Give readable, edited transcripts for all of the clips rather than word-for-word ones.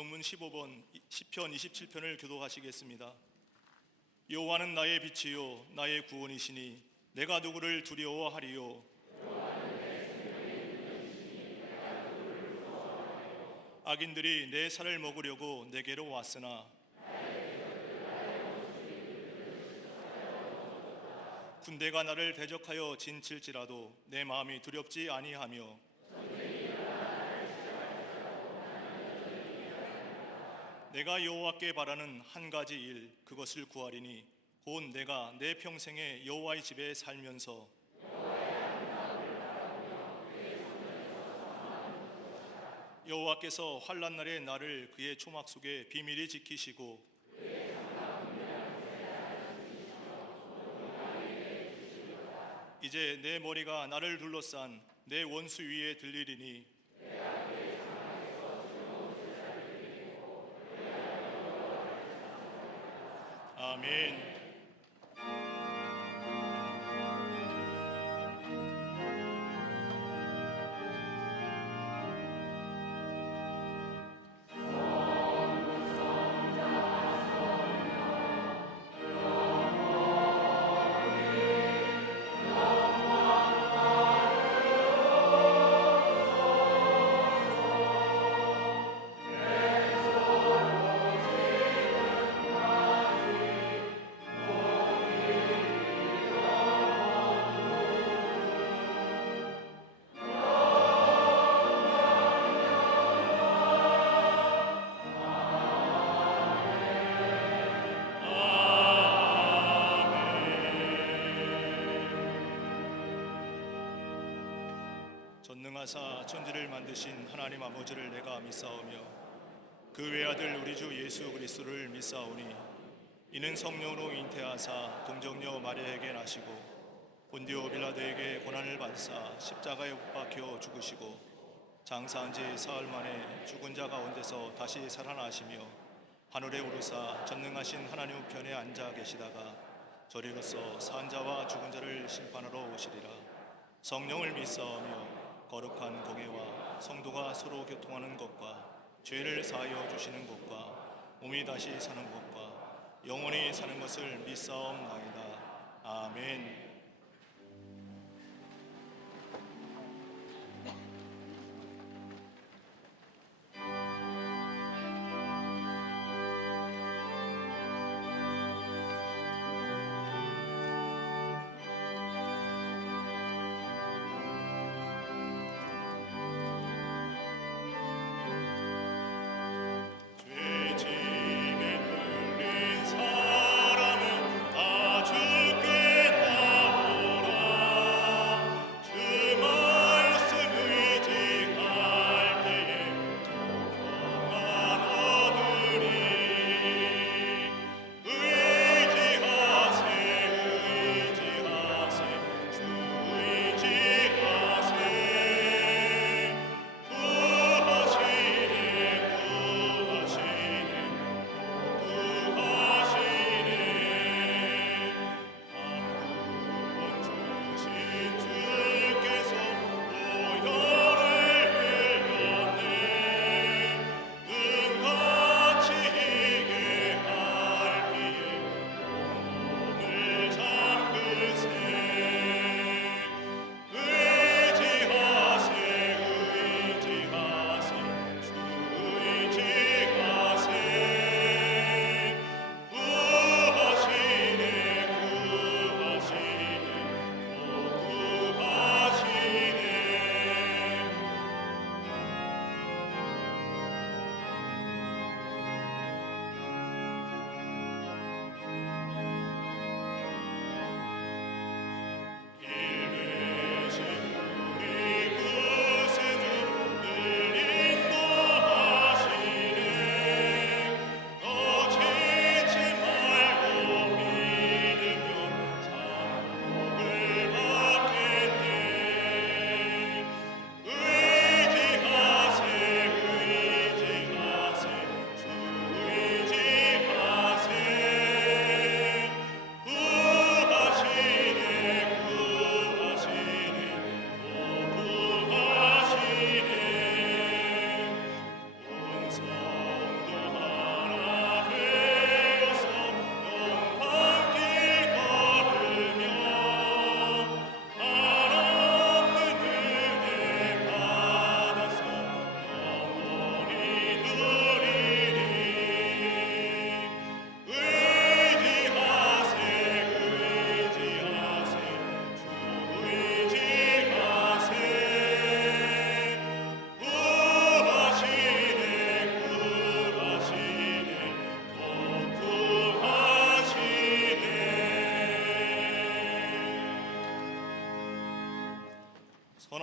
교동문 15번 시편 27편을 교도하시겠습니다. 여호와는 나의 빛이요 나의 구원이시니 내가 누구를 두려워하리요. 악인들이 내 살을 먹으려고 내게로 왔으나 군대가 나를 대적하여 진칠지라도 내 마음이 두렵지 아니하며 내가 여호와께 바라는 한 가지 일 그것을 구하리니 곧 내가 내 평생에 여호와의 집에 살면서 여호와께서 환난 날에 나를 그의 초막 속에 비밀히 지키시고 이제 내 머리가 나를 둘러싼 내 원수 위에 들리리니 아멘. 전능하사 천지를 만드신 하나님 아버지를 내가 믿사오며 그 외아들 우리 주 예수 그리스도를 믿사오니 이는 성령으로 잉태하사 동정녀 마리아에게 나시고 본디오 빌라도에게 고난을 받으사 십자가에 못 박혀 죽으시고 장사한 지 사흘 만에 죽은 자 가운데서 다시 살아나시며 하늘에 오르사 전능하신 하나님 우편에 앉아 계시다가 저리로서 산 자와 죽은 자를 심판하러 오시리라. 성령을 믿사오며 거룩한 공예와 성도가 서로 교통하는 것과 죄를 사하여 주시는 것과 몸이 다시 사는 것과 영원히 사는 것을 믿사옵나이다. 아멘. 죄짐에 눌린 사람은 다 죽겠다.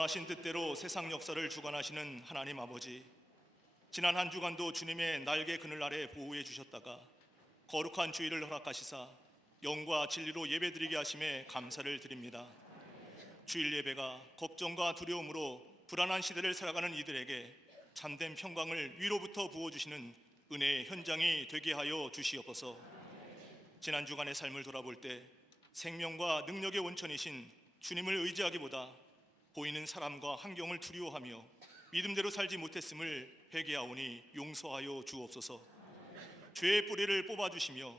선하신 뜻대로 세상 역사를 주관하시는 하나님 아버지, 지난 한 주간도 주님의 날개 그늘 아래 보호해 주셨다가 거룩한 주일을 허락하시사 영과 진리로 예배드리게 하심에 감사를 드립니다. 주일 예배가 걱정과 두려움으로 불안한 시대를 살아가는 이들에게 참된 평강을 위로부터 부어주시는 은혜의 현장이 되게 하여 주시옵소서. 지난 주간의 삶을 돌아볼 때 생명과 능력의 원천이신 주님을 의지하기보다 보이는 사람과 환경을 두려워하며 믿음대로 살지 못했음을 회개하오니 용서하여 주옵소서. 죄의 뿌리를 뽑아주시며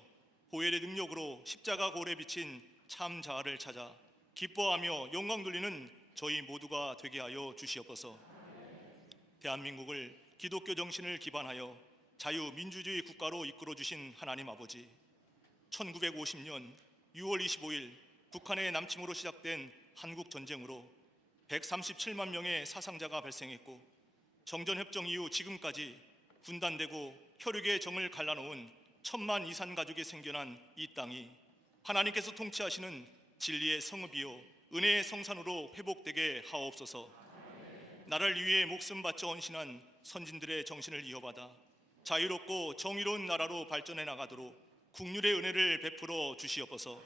보혈의 능력으로 십자가 고울에 비친 참 자아를 찾아 기뻐하며 영광 돌리는 저희 모두가 되게 하여 주시옵소서. 대한민국을 기독교 정신을 기반하여 자유민주주의 국가로 이끌어 주신 하나님 아버지, 1950년 6월 25일 북한의 남침으로 시작된 한국 전쟁으로 137만 명의 사상자가 발생했고, 정전협정 이후 지금까지 분단되고 혈육의 정을 갈라놓은 천만 이산 가족이 생겨난 이 땅이 하나님께서 통치하시는 진리의 성읍이요 은혜의 성산으로 회복되게 하옵소서. 나라를 위해 목숨 바쳐 헌신한 선진들의 정신을 이어받아 자유롭고 정의로운 나라로 발전해 나가도록 국률의 은혜를 베풀어 주시옵소서.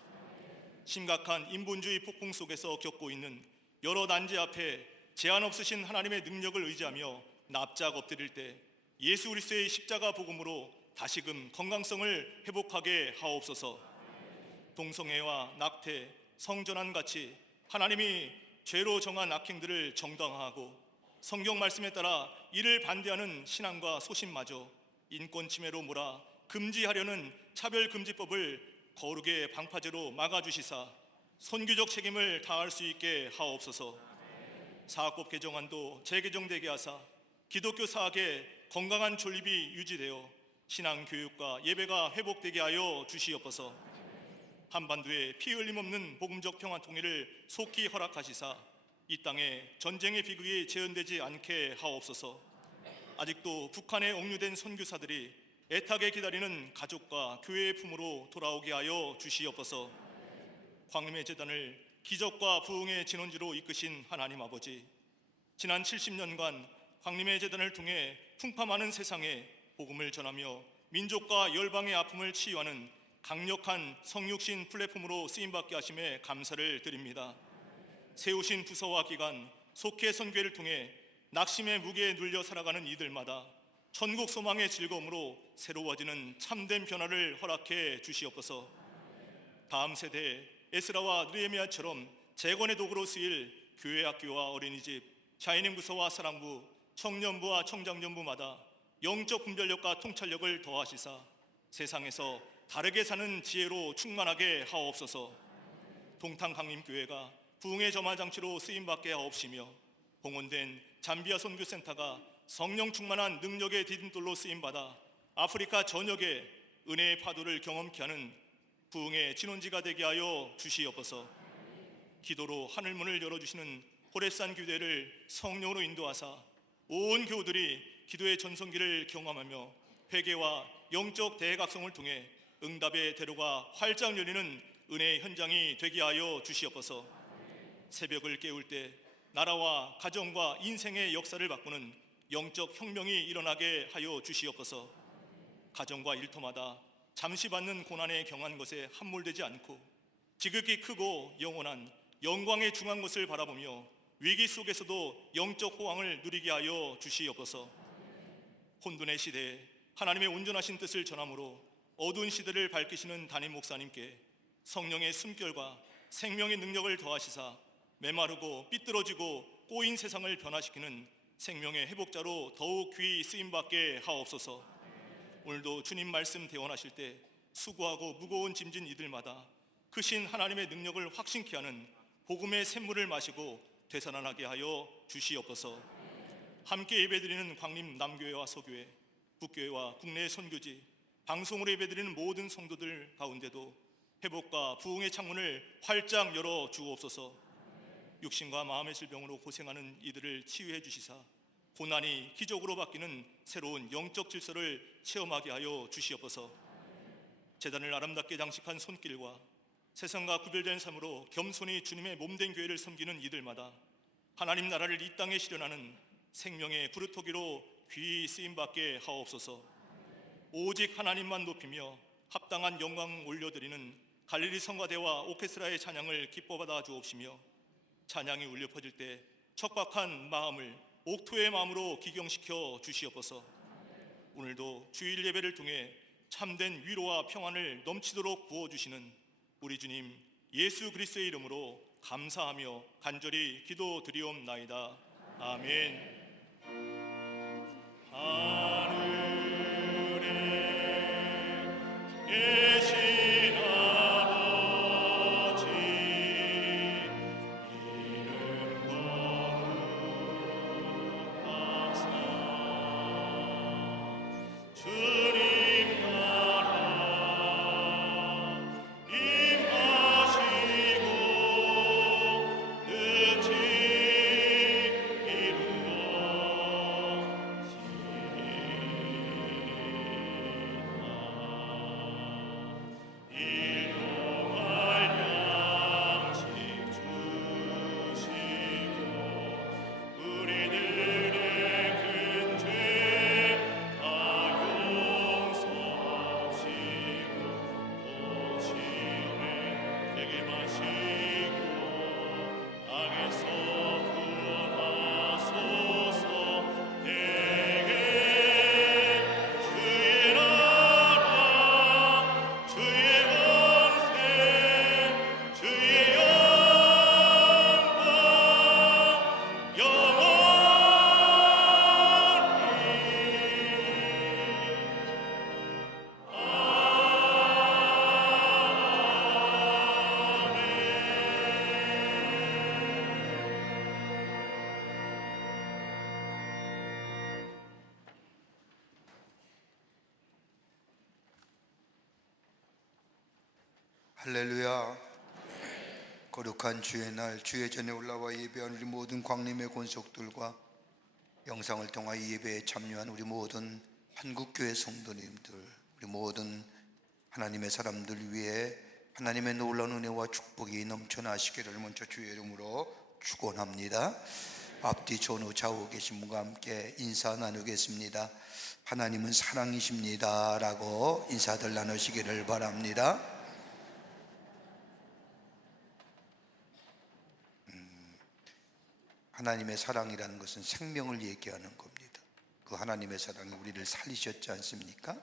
심각한 인본주의 폭풍 속에서 겪고 있는 여러 난제 앞에 제한 없으신 하나님의 능력을 의지하며 납작 엎드릴 때 예수 그리스도의 십자가 복음으로 다시금 건강성을 회복하게 하옵소서. 동성애와 낙태, 성전환같이 하나님이 죄로 정한 악행들을 정당화하고 성경 말씀에 따라 이를 반대하는 신앙과 소신마저 인권 침해로 몰아 금지하려는 차별금지법을 거룩의 방파제로 막아주시사 선교적 책임을 다할 수 있게 하옵소서. 사학법 개정안도 재개정되게 하사 기독교 사학의 건강한 존립이 유지되어 신앙 교육과 예배가 회복되게 하여 주시옵소서. 한반도의 피 흘림 없는 복음적 평화 통일을 속히 허락하시사 이 땅에 전쟁의 비극이 재현되지 않게 하옵소서. 아직도 북한에 억류된 선교사들이 애타게 기다리는 가족과 교회의 품으로 돌아오게 하여 주시옵소서. 광림의 제단을 기적과 부흥의 진원지로 이끄신 하나님 아버지, 지난 70년간 광림의 제단을 통해 풍파 많은 세상에 복음을 전하며 민족과 열방의 아픔을 치유하는 강력한 성육신 플랫폼으로 쓰임받게 하심에 감사를 드립니다. 세우신 부서와 기관, 속회 선교회를 통해 낙심의 무게에 눌려 살아가는 이들마다 천국 소망의 즐거움으로 새로워지는 참된 변화를 허락해 주시옵소서. 다음 세대에 에스라와 느헤미야처럼 재건의 도구로 쓰일 교회, 학교와 어린이집, 샤이닝 부서와 사랑부, 청년부와 청장년부마다 영적 분별력과 통찰력을 더하시사 세상에서 다르게 사는 지혜로 충만하게 하옵소서. 동탄 강림교회가 부흥의 점화장치로 쓰임받게 하옵시며 봉헌된 잠비아 선교센터가 성령 충만한 능력의 디딤돌로 쓰임받아 아프리카 전역에 은혜의 파도를 경험케 하는 부흥의 진원지가 되게 하여 주시옵소서. 기도로 하늘문을 열어주시는 호레산 교대를 성령으로 인도하사 온 교우들이 기도의 전성기를 경험하며 회개와 영적 대각성을 통해 응답의 대로가 활짝 열리는 은혜의 현장이 되게 하여 주시옵소서. 새벽을 깨울 때 나라와 가정과 인생의 역사를 바꾸는 영적 혁명이 일어나게 하여 주시옵소서. 가정과 일터마다 잠시 받는 고난에 경한 것에 함몰되지 않고 지극히 크고 영원한 영광의 중한 것을 바라보며 위기 속에서도 영적 호황을 누리게 하여 주시옵소서. 혼돈의 시대에 하나님의 온전하신 뜻을 전함으로 어두운 시대를 밝히시는 담임 목사님께 성령의 숨결과 생명의 능력을 더하시사 메마르고 삐뚤어지고 꼬인 세상을 변화시키는 생명의 회복자로 더욱 귀히 쓰임받게 하옵소서. 오늘도 주님 말씀 대원하실 때 수고하고 무거운 짐진 이들마다 크신 하나님의 능력을 확신케 하는 복음의 샘물을 마시고 되살아나게 하여 주시옵소서. 함께 예배드리는 광림 남교회와 서교회, 북교회와 국내 선교지, 방송으로 예배드리는 모든 성도들 가운데도 회복과 부흥의 창문을 활짝 열어 주옵소서. 육신과 마음의 질병으로 고생하는 이들을 치유해 주시사 고난이 기적으로 바뀌는 새로운 영적 질서를 체험하게 하여 주시옵소서. 제단을 아름답게 장식한 손길과 세상과 구별된 삶으로 겸손히 주님의 몸된 교회를 섬기는 이들마다 하나님 나라를 이 땅에 실현하는 생명의 부르토기로 귀히 쓰임받게 하옵소서. 오직 하나님만 높이며 합당한 영광 올려드리는 갈릴리 성가대와 오케스트라의 찬양을 기뻐받아 주옵시며, 찬양이 울려 퍼질 때 척박한 마음을 옥토의 마음으로 기경시켜 주시옵소서. 오늘도 주일 예배를 통해 참된 위로와 평안을 넘치도록 부어주시는 우리 주님 예수 그리스도의 이름으로 감사하며 간절히 기도드리옵나이다. 아멘. 하늘에 계신 아버지, 이름 거룩하사 주님 나라 임하시고 뜻이 일용할 양식 주시고 우리들의 큰 죄 다 용서하시고 또 시험에 들게 마시고 악에서 구원하소서. 내게 주의 나라 주의 권세 주의 영광 영원히. 할렐루야. 거룩한 주의 날, 주의 전에 올라와 예배한 우리 모든 광림의 권속들과 영상을 통하여 예배에 참여한 우리 모든 한국교회 성도님들, 우리 모든 하나님의 사람들 위해 하나님의 놀라운 은혜와 축복이 넘쳐나시기를 먼저 주의 이름으로 축원합니다. 앞뒤 전후 좌우 계신 분과 함께 인사 나누겠습니다. 하나님은 사랑이십니다 라고 인사들 나누시기를 바랍니다. 하나님의 사랑이라는 것은 생명을 얘기하는 겁니다. 그 하나님의 사랑이 우리를 살리셨지 않습니까?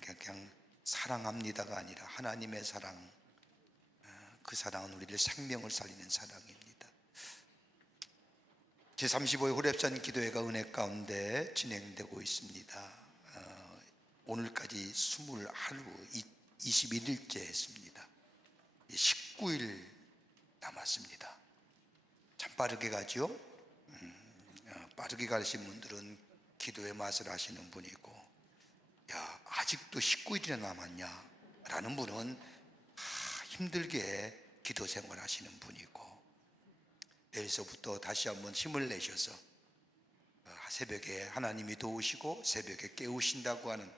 그냥 사랑합니다가 아니라 하나님의 사랑, 그 사랑은 우리를 생명을 살리는 사랑입니다. 제35회 호렙산 기도회가 은혜 가운데 진행되고 있습니다. 오늘까지 21일째 했습니다. 19일 남았습니다. 참 빠르게 가죠. 빠르게 가신 분들은 기도의 맛을 아시는 분이고, 야 아직도 19일이나 남았냐 라는 분은 힘들게 기도 생활 하시는 분이고, 내일서부터 다시 한번 힘을 내셔서 새벽에 하나님이 도우시고 새벽에 깨우신다고 하는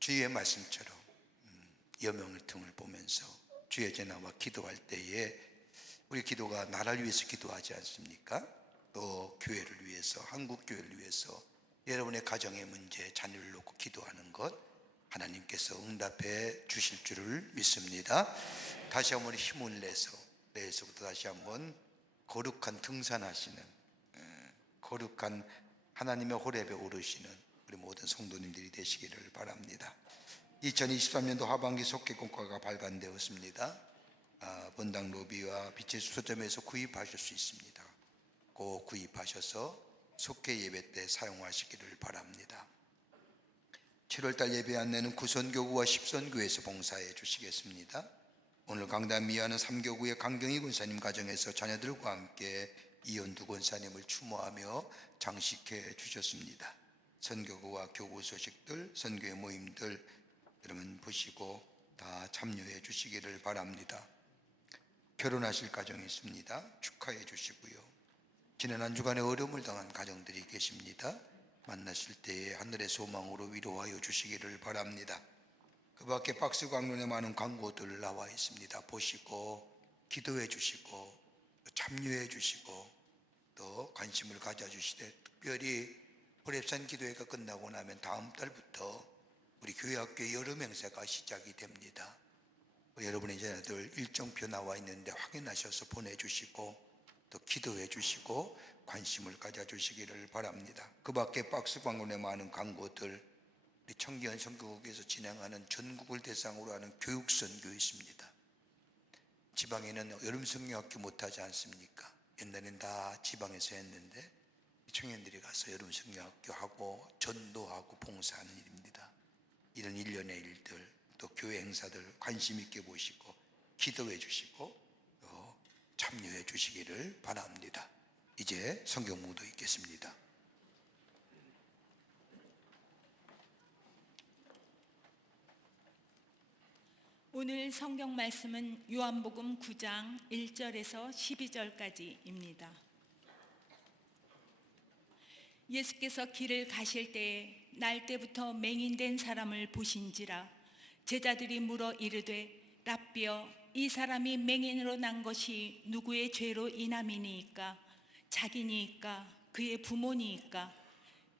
주의 말씀처럼 여명의 등을 보면서 주의 전화와 기도할 때에 우리 기도가 나라를 위해서 기도하지 않습니까? 또 교회를 위해서, 한국 교회를 위해서, 여러분의 가정의 문제, 자녀를 놓고 기도하는 것 하나님께서 응답해 주실 줄을 믿습니다. 다시 한번 힘을 내서 내일서부터 다시 한번 거룩한 등산하시는, 거룩한 하나님의 호렙에 오르시는 우리 모든 성도님들이 되시기를 바랍니다. 2023년도 하반기 속개공과가 발간되었습니다. 본당 로비와 빛의 수서점에서 구입하실 수 있습니다. 꼭 구입하셔서 속회 예배 때 사용하시기를 바랍니다. 7월달 예배 안내는 구선교구와 십선교에서 봉사해 주시겠습니다. 오늘 강단 미아는 3교구의 강경희 권사님 가정에서 자녀들과 함께 이현두 권사님을 추모하며 장식해 주셨습니다. 선교구와 교구 소식들, 선교회 모임들 여러분 보시고 다 참여해 주시기를 바랍니다. 결혼하실 가정이 있습니다. 축하해 주시고요. 지난 한 주간에 어려움을 당한 가정들이 계십니다. 만나실 때에 하늘의 소망으로 위로하여 주시기를 바랍니다. 그 밖에 박스 광론에 많은 광고들 나와 있습니다. 보시고 기도해 주시고 참여해 주시고 또 관심을 가져주시되, 특별히 호랩산 기도회가 끝나고 나면 다음 달부터 우리 교회학교 여름 행사가 시작이 됩니다. 여러분의 자녀들 일정표 나와 있는데 확인하셔서 보내주시고 또 기도해 주시고 관심을 가져주시기를 바랍니다. 그 밖에 박스 광고에 많은 광고들, 우리 청기현 선교국에서 진행하는 전국을 대상으로 하는 교육선교 있습니다. 지방에는 여름 성경학교 못하지 않습니까? 옛날엔 다 지방에서 했는데 청년들이 가서 여름 성경학교 하고 전도하고 봉사하는 일입니다. 이런 일련의 일들, 또 교회 행사들 관심 있게 보시고 기도해 주시고 또 참여해 주시기를 바랍니다. 이제 성경 묵도 읽겠습니다. 오늘 성경 말씀은 요한복음 9장 1절에서 12절까지입니다. 예수께서 길을 가실 때에 날 때부터 맹인된 사람을 보신지라. 제자들이 물어 이르되 랍비여, 이 사람이 맹인으로 난 것이 누구의 죄로 인함이니이까? 자기니이까 그의 부모니이까?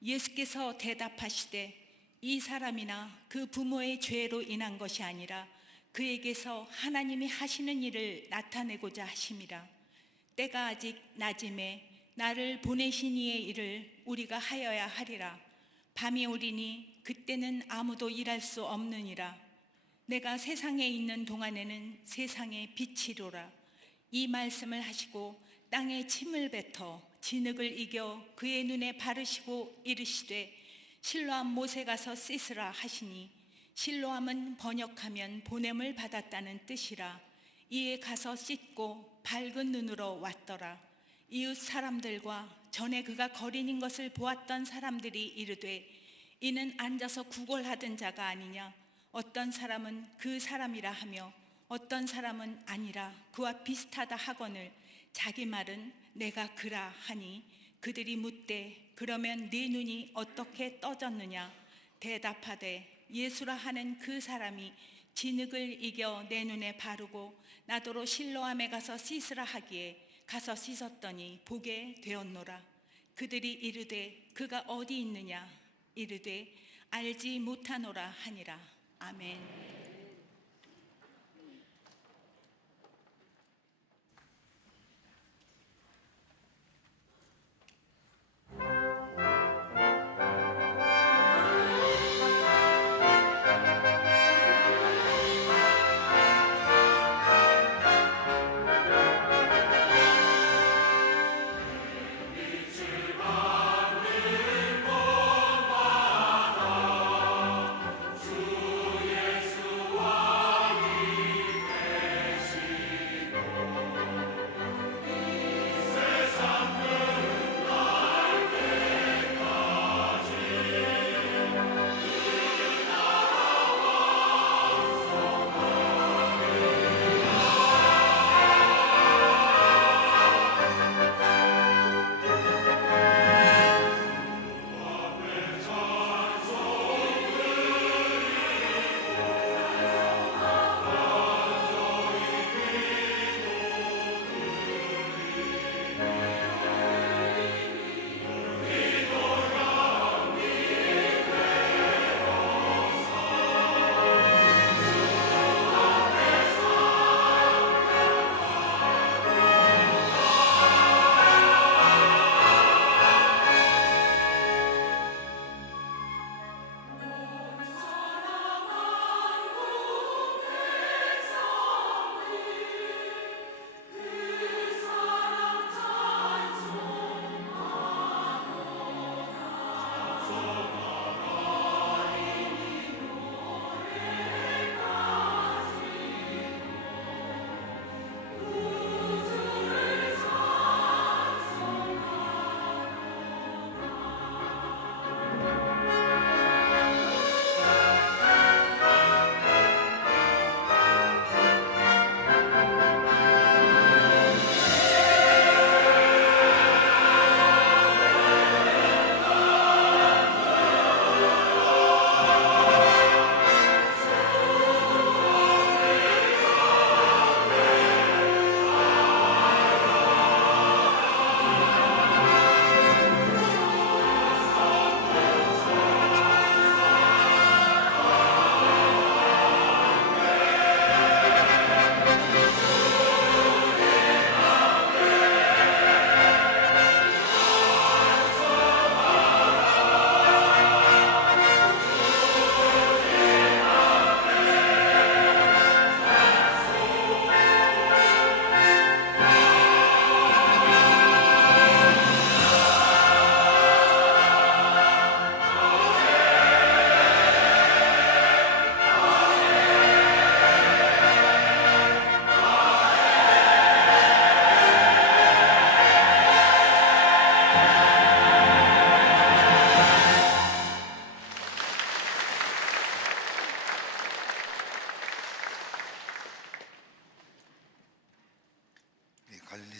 예수께서 대답하시되 이 사람이나 그 부모의 죄로 인한 것이 아니라 그에게서 하나님이 하시는 일을 나타내고자 하심이라. 때가 아직 낮음에 나를 보내신 이의 일을 우리가 하여야 하리라. 밤이 오리니 그때는 아무도 일할 수 없느니라. 내가 세상에 있는 동안에는 세상의 빛이로라. 이 말씀을 하시고 땅에 침을 뱉어 진흙을 이겨 그의 눈에 바르시고 이르시되 실로암 못에 가서 씻으라 하시니, 실로암은 번역하면 보냄을 받았다는 뜻이라. 이에 가서 씻고 밝은 눈으로 왔더라. 이웃 사람들과 전에 그가 거린인 것을 보았던 사람들이 이르되 이는 앉아서 구걸하던 자가 아니냐? 어떤 사람은 그 사람이라 하며 어떤 사람은 아니라 그와 비슷하다 하거늘 자기 말은 내가 그라 하니, 그들이 묻되 그러면 네 눈이 어떻게 떠졌느냐? 대답하되 예수라 하는 그 사람이 진흙을 이겨 내 눈에 바르고 나더러 실로암에 가서 씻으라 하기에 가서 씻었더니 보게 되었노라. 그들이 이르되 그가 어디 있느냐? 이르되 알지 못하노라 하니라. 아멘. 주 예수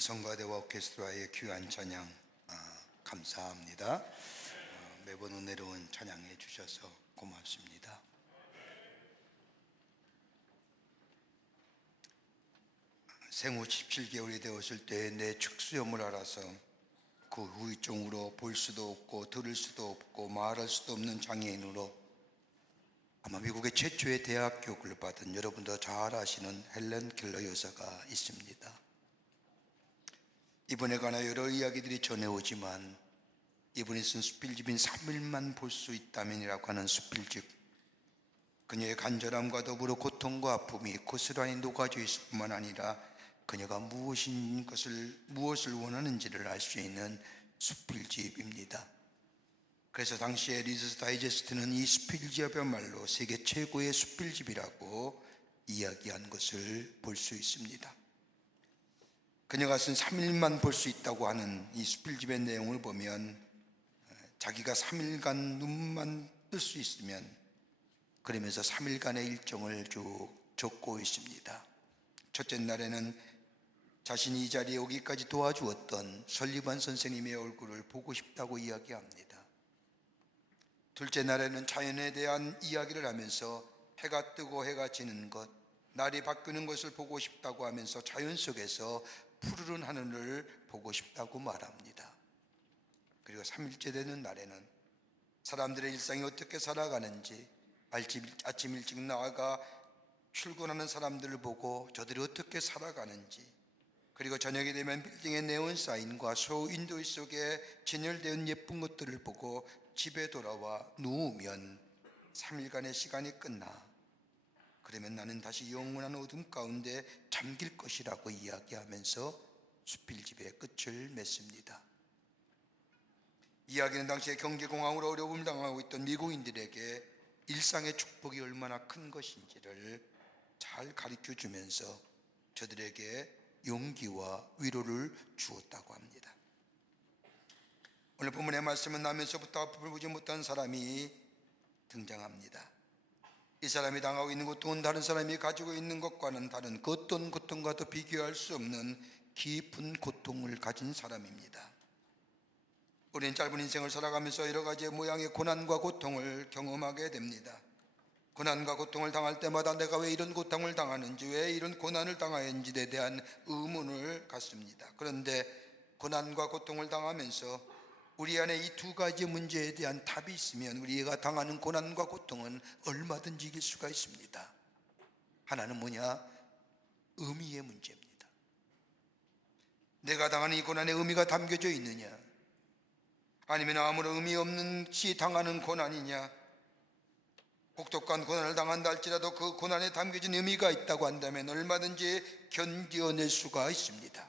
성가대와 오케스트라의 귀한 찬양 감사합니다. 매번 은혜로운 찬양해 주셔서 고맙습니다. 생후 17개월이 되었을 때 내 축수염을 알아서 그 후유증으로 볼 수도 없고 들을 수도 없고 말할 수도 없는 장애인으로 아마 미국의 최초의 대학 교육을 받은 여러분도 잘 아시는 헬렌 켈러 여사가 있습니다. 이분에 관하여 여러 이야기들이 전해오지만 이분이 쓴 수필집인 3일만 볼 수 있다면이라고 하는 수필집, 그녀의 간절함과 더불어 고통과 아픔이 고스란히 녹아져 있을 뿐만 아니라 그녀가 무엇을 원하는지를 알 수 있는 수필집입니다. 그래서 당시에 리더스 다이제스트는 이 수필집이야말로 세계 최고의 수필집이라고 이야기한 것을 볼 수 있습니다. 그녀가 쓴 3일만 볼 수 있다고 하는 이 수필집의 내용을 보면 자기가 3일간 눈만 뜰 수 있으면 그러면서 3일간의 일정을 쭉 적고 있습니다. 첫째 날에는 자신이 이 자리에 오기까지 도와주었던 설리반 선생님의 얼굴을 보고 싶다고 이야기합니다. 둘째 날에는 자연에 대한 이야기를 하면서 해가 뜨고 해가 지는 것, 날이 바뀌는 것을 보고 싶다고 하면서 자연 속에서 푸르른 하늘을 보고 싶다고 말합니다. 그리고 3일째 되는 날에는 사람들의 일상이 어떻게 살아가는지, 아침 일찍 나아가 출근하는 사람들을 보고 저들이 어떻게 살아가는지, 그리고 저녁이 되면 빌딩의 네온 사인과 쇼윈도우 속에 진열되어 예쁜 것들을 보고 집에 돌아와 누우면 3일간의 시간이 끝나 그러면 나는 다시 영원한 어둠 가운데 잠길 것이라고 이야기하면서 수필집의 끝을 맺습니다. 이야기는 당시에 경제공황으로 어려움을 당하고 있던 미국인들에게 일상의 축복이 얼마나 큰 것인지를 잘 가르쳐 주면서 저들에게 용기와 위로를 주었다고 합니다. 오늘 본문의 말씀은 나면서부터 앞을 보지 못한 사람이 등장합니다. 이 사람이 당하고 있는 고통은 다른 사람이 가지고 있는 것과는 다른 그 어떤 고통과도 비교할 수 없는 깊은 고통을 가진 사람입니다. 우리는 짧은 인생을 살아가면서 여러 가지 모양의 고난과 고통을 경험하게 됩니다. 고난과 고통을 당할 때마다 내가 왜 이런 고통을 당하는지, 왜 이런 고난을 당하는지에 대한 의문을 갖습니다. 그런데 고난과 고통을 당하면서 우리 안에 이 두 가지 문제에 대한 답이 있으면 우리가 당하는 고난과 고통은 얼마든지 이길 수가 있습니다. 하나는 뭐냐? 의미의 문제입니다. 내가 당하는 이 고난에 의미가 담겨져 있느냐? 아니면 아무런 의미 없는 시 당하는 고난이냐? 혹독한 고난을 당한다 할지라도 그 고난에 담겨진 의미가 있다고 한다면 얼마든지 견뎌낼 수가 있습니다.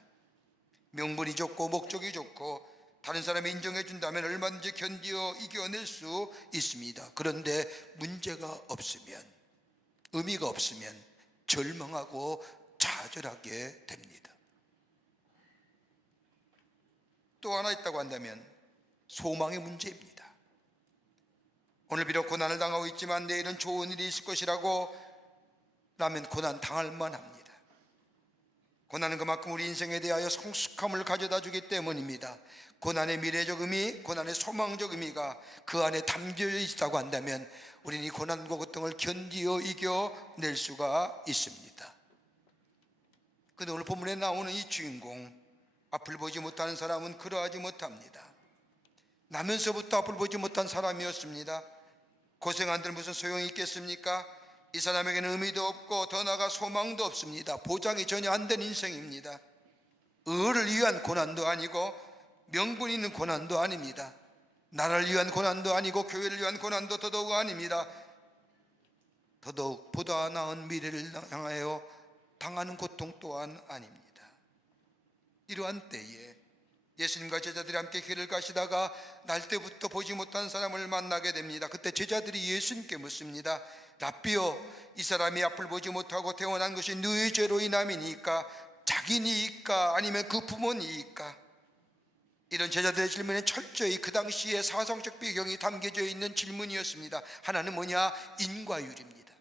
명분이 좋고 목적이 좋고 다른 사람이 인정해 준다면 얼마든지 이겨낼 수 있습니다. 그런데 문제가 없으면, 의미가 없으면 절망하고 좌절하게 됩니다. 또 하나 있다고 한다면 소망의 문제입니다. 오늘 비록 고난을 당하고 있지만 내일은 좋은 일이 있을 것이라고 라면 고난 당할 만합니다. 고난은 그만큼 우리 인생에 대하여 성숙함을 가져다 주기 때문입니다. 고난의 미래적 의미, 고난의 소망적 의미가 그 안에 담겨 있다고 한다면 우리는 이 고난과 고통을 견디어 이겨낼 수가 있습니다. 그런데 오늘 본문에 나오는 이 주인공, 앞을 보지 못하는 사람은 그러하지 못합니다. 나면서부터 앞을 보지 못한 사람이었습니다. 고생한들 무슨 소용이 있겠습니까? 이 사람에게는 의미도 없고 더 나아가 소망도 없습니다. 보장이 전혀 안 된 인생입니다. 의를 위한 고난도 아니고 명분 있는 고난도 아닙니다. 나라를 위한 고난도 아니고 교회를 위한 고난도 더더욱 아닙니다. 더더욱 보다 나은 미래를 향하여 당하는 고통 또한 아닙니다. 이러한 때에 예수님과 제자들이 함께 길을 가시다가 날때부터 보지 못한 사람을 만나게 됩니다. 그때 제자들이 예수님께 묻습니다. 라삐요, 이 사람이 앞을 보지 못하고 태어난 것이 누의 죄로 인함이니까? 자기니까 아니면 그 부모니까? 이런 제자들의 질문에 철저히 그 당시에 사상적 배경이 담겨져 있는 질문이었습니다. 하나는 뭐냐? 인과율입니다.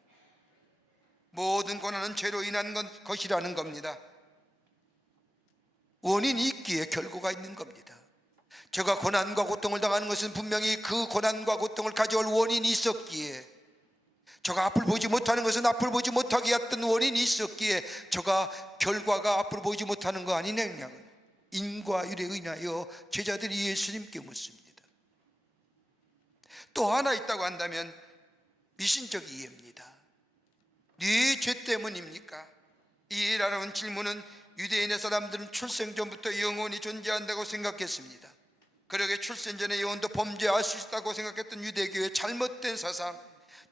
모든 고난은 죄로 인한 것이라는 겁니다. 원인이 있기에 결과가 있는 겁니다. 제가 고난과 고통을 당하는 것은 분명히 그 고난과 고통을 가져올 원인이 있었기에, 제가 앞을 보지 못하는 것은 앞을 보지 못하게 했던 원인이 있었기에 제가 결과가 앞을 보지 못하는 거 아니냐, 인과율에 의하여 제자들이 예수님께 묻습니다. 또 하나 있다고 한다면 미신적 이해입니다. 네 죄 때문입니까? 이해라는 질문은 유대인의 사람들은 출생 전부터 영혼이 존재한다고 생각했습니다. 그러게 출생 전에 영혼도 범죄할 수 있다고 생각했던 유대교의 잘못된 사상,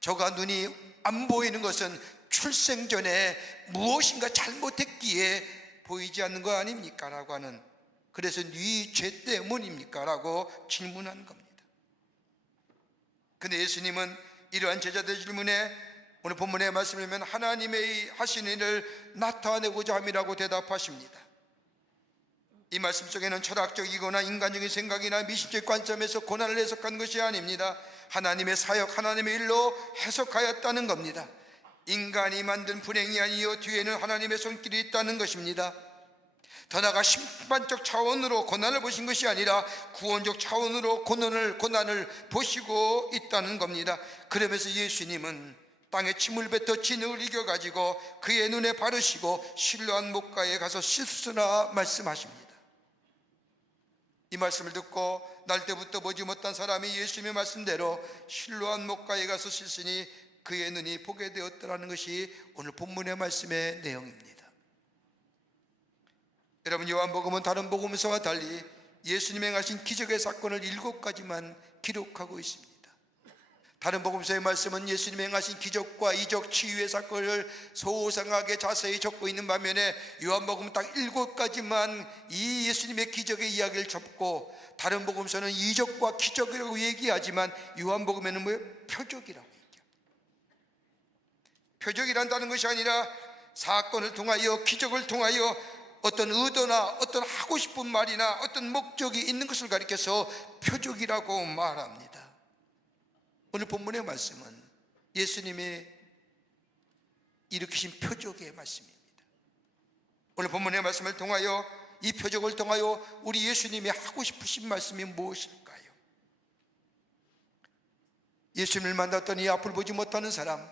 저가 눈이 안 보이는 것은 출생 전에 무엇인가 잘못했기에 보이지 않는 거 아닙니까? 라고 하는, 그래서 네 죄 때문입니까? 라고 질문한 겁니다. 근데 예수님은 이러한 제자들의 질문에 오늘 본문의 말씀을 보면 하나님의 하신 일을 나타내고자 함이라고 대답하십니다. 이 말씀 속에는 철학적이거나 인간적인 생각이나 미신적 관점에서 고난을 해석한 것이 아닙니다. 하나님의 사역, 하나님의 일로 해석하였다는 겁니다. 인간이 만든 불행이 아니요 뒤에는 하나님의 손길이 있다는 것입니다. 더 나아가 심판적 차원으로 고난을 보신 것이 아니라 구원적 차원으로 고난을 보시고 있다는 겁니다. 그러면서 예수님은 땅에 침을 뱉어 진흙을 이겨가지고 그의 눈에 바르시고 실로암 목가에 가서 씻으라 말씀하십니다. 이 말씀을 듣고 날 때부터 보지 못한 사람이 예수님의 말씀대로 실로암 목가에 가서 씻으니 그의 눈이 보게 되었더라는 것이 오늘 본문의 말씀의 내용입니다. 여러분, 요한복음은 다른 복음서와 달리 예수님이 행하신 기적의 사건을 7가지만 기록하고 있습니다. 다른 복음서의 말씀은 예수님이 행하신 기적과 이적, 치유의 사건을 소상하게 자세히 적고 있는 반면에 요한복음은 딱 7가지만 이 예수님의 기적의 이야기를 접고, 다른 복음서는 이적과 기적이라고 얘기하지만 요한복음에는 표적이라고 얘기합니다. 표적이란다는 것이 아니라 사건을 통하여, 기적을 통하여 어떤 의도나 어떤 하고 싶은 말이나 어떤 목적이 있는 것을 가리켜서 표적이라고 말합니다. 오늘 본문의 말씀은 예수님이 일으키신 표적의 말씀입니다. 오늘 본문의 말씀을 통하여, 이 표적을 통하여 우리 예수님이 하고 싶으신 말씀이 무엇일까요? 예수님을 만났더니 앞을 보지 못하는 사람,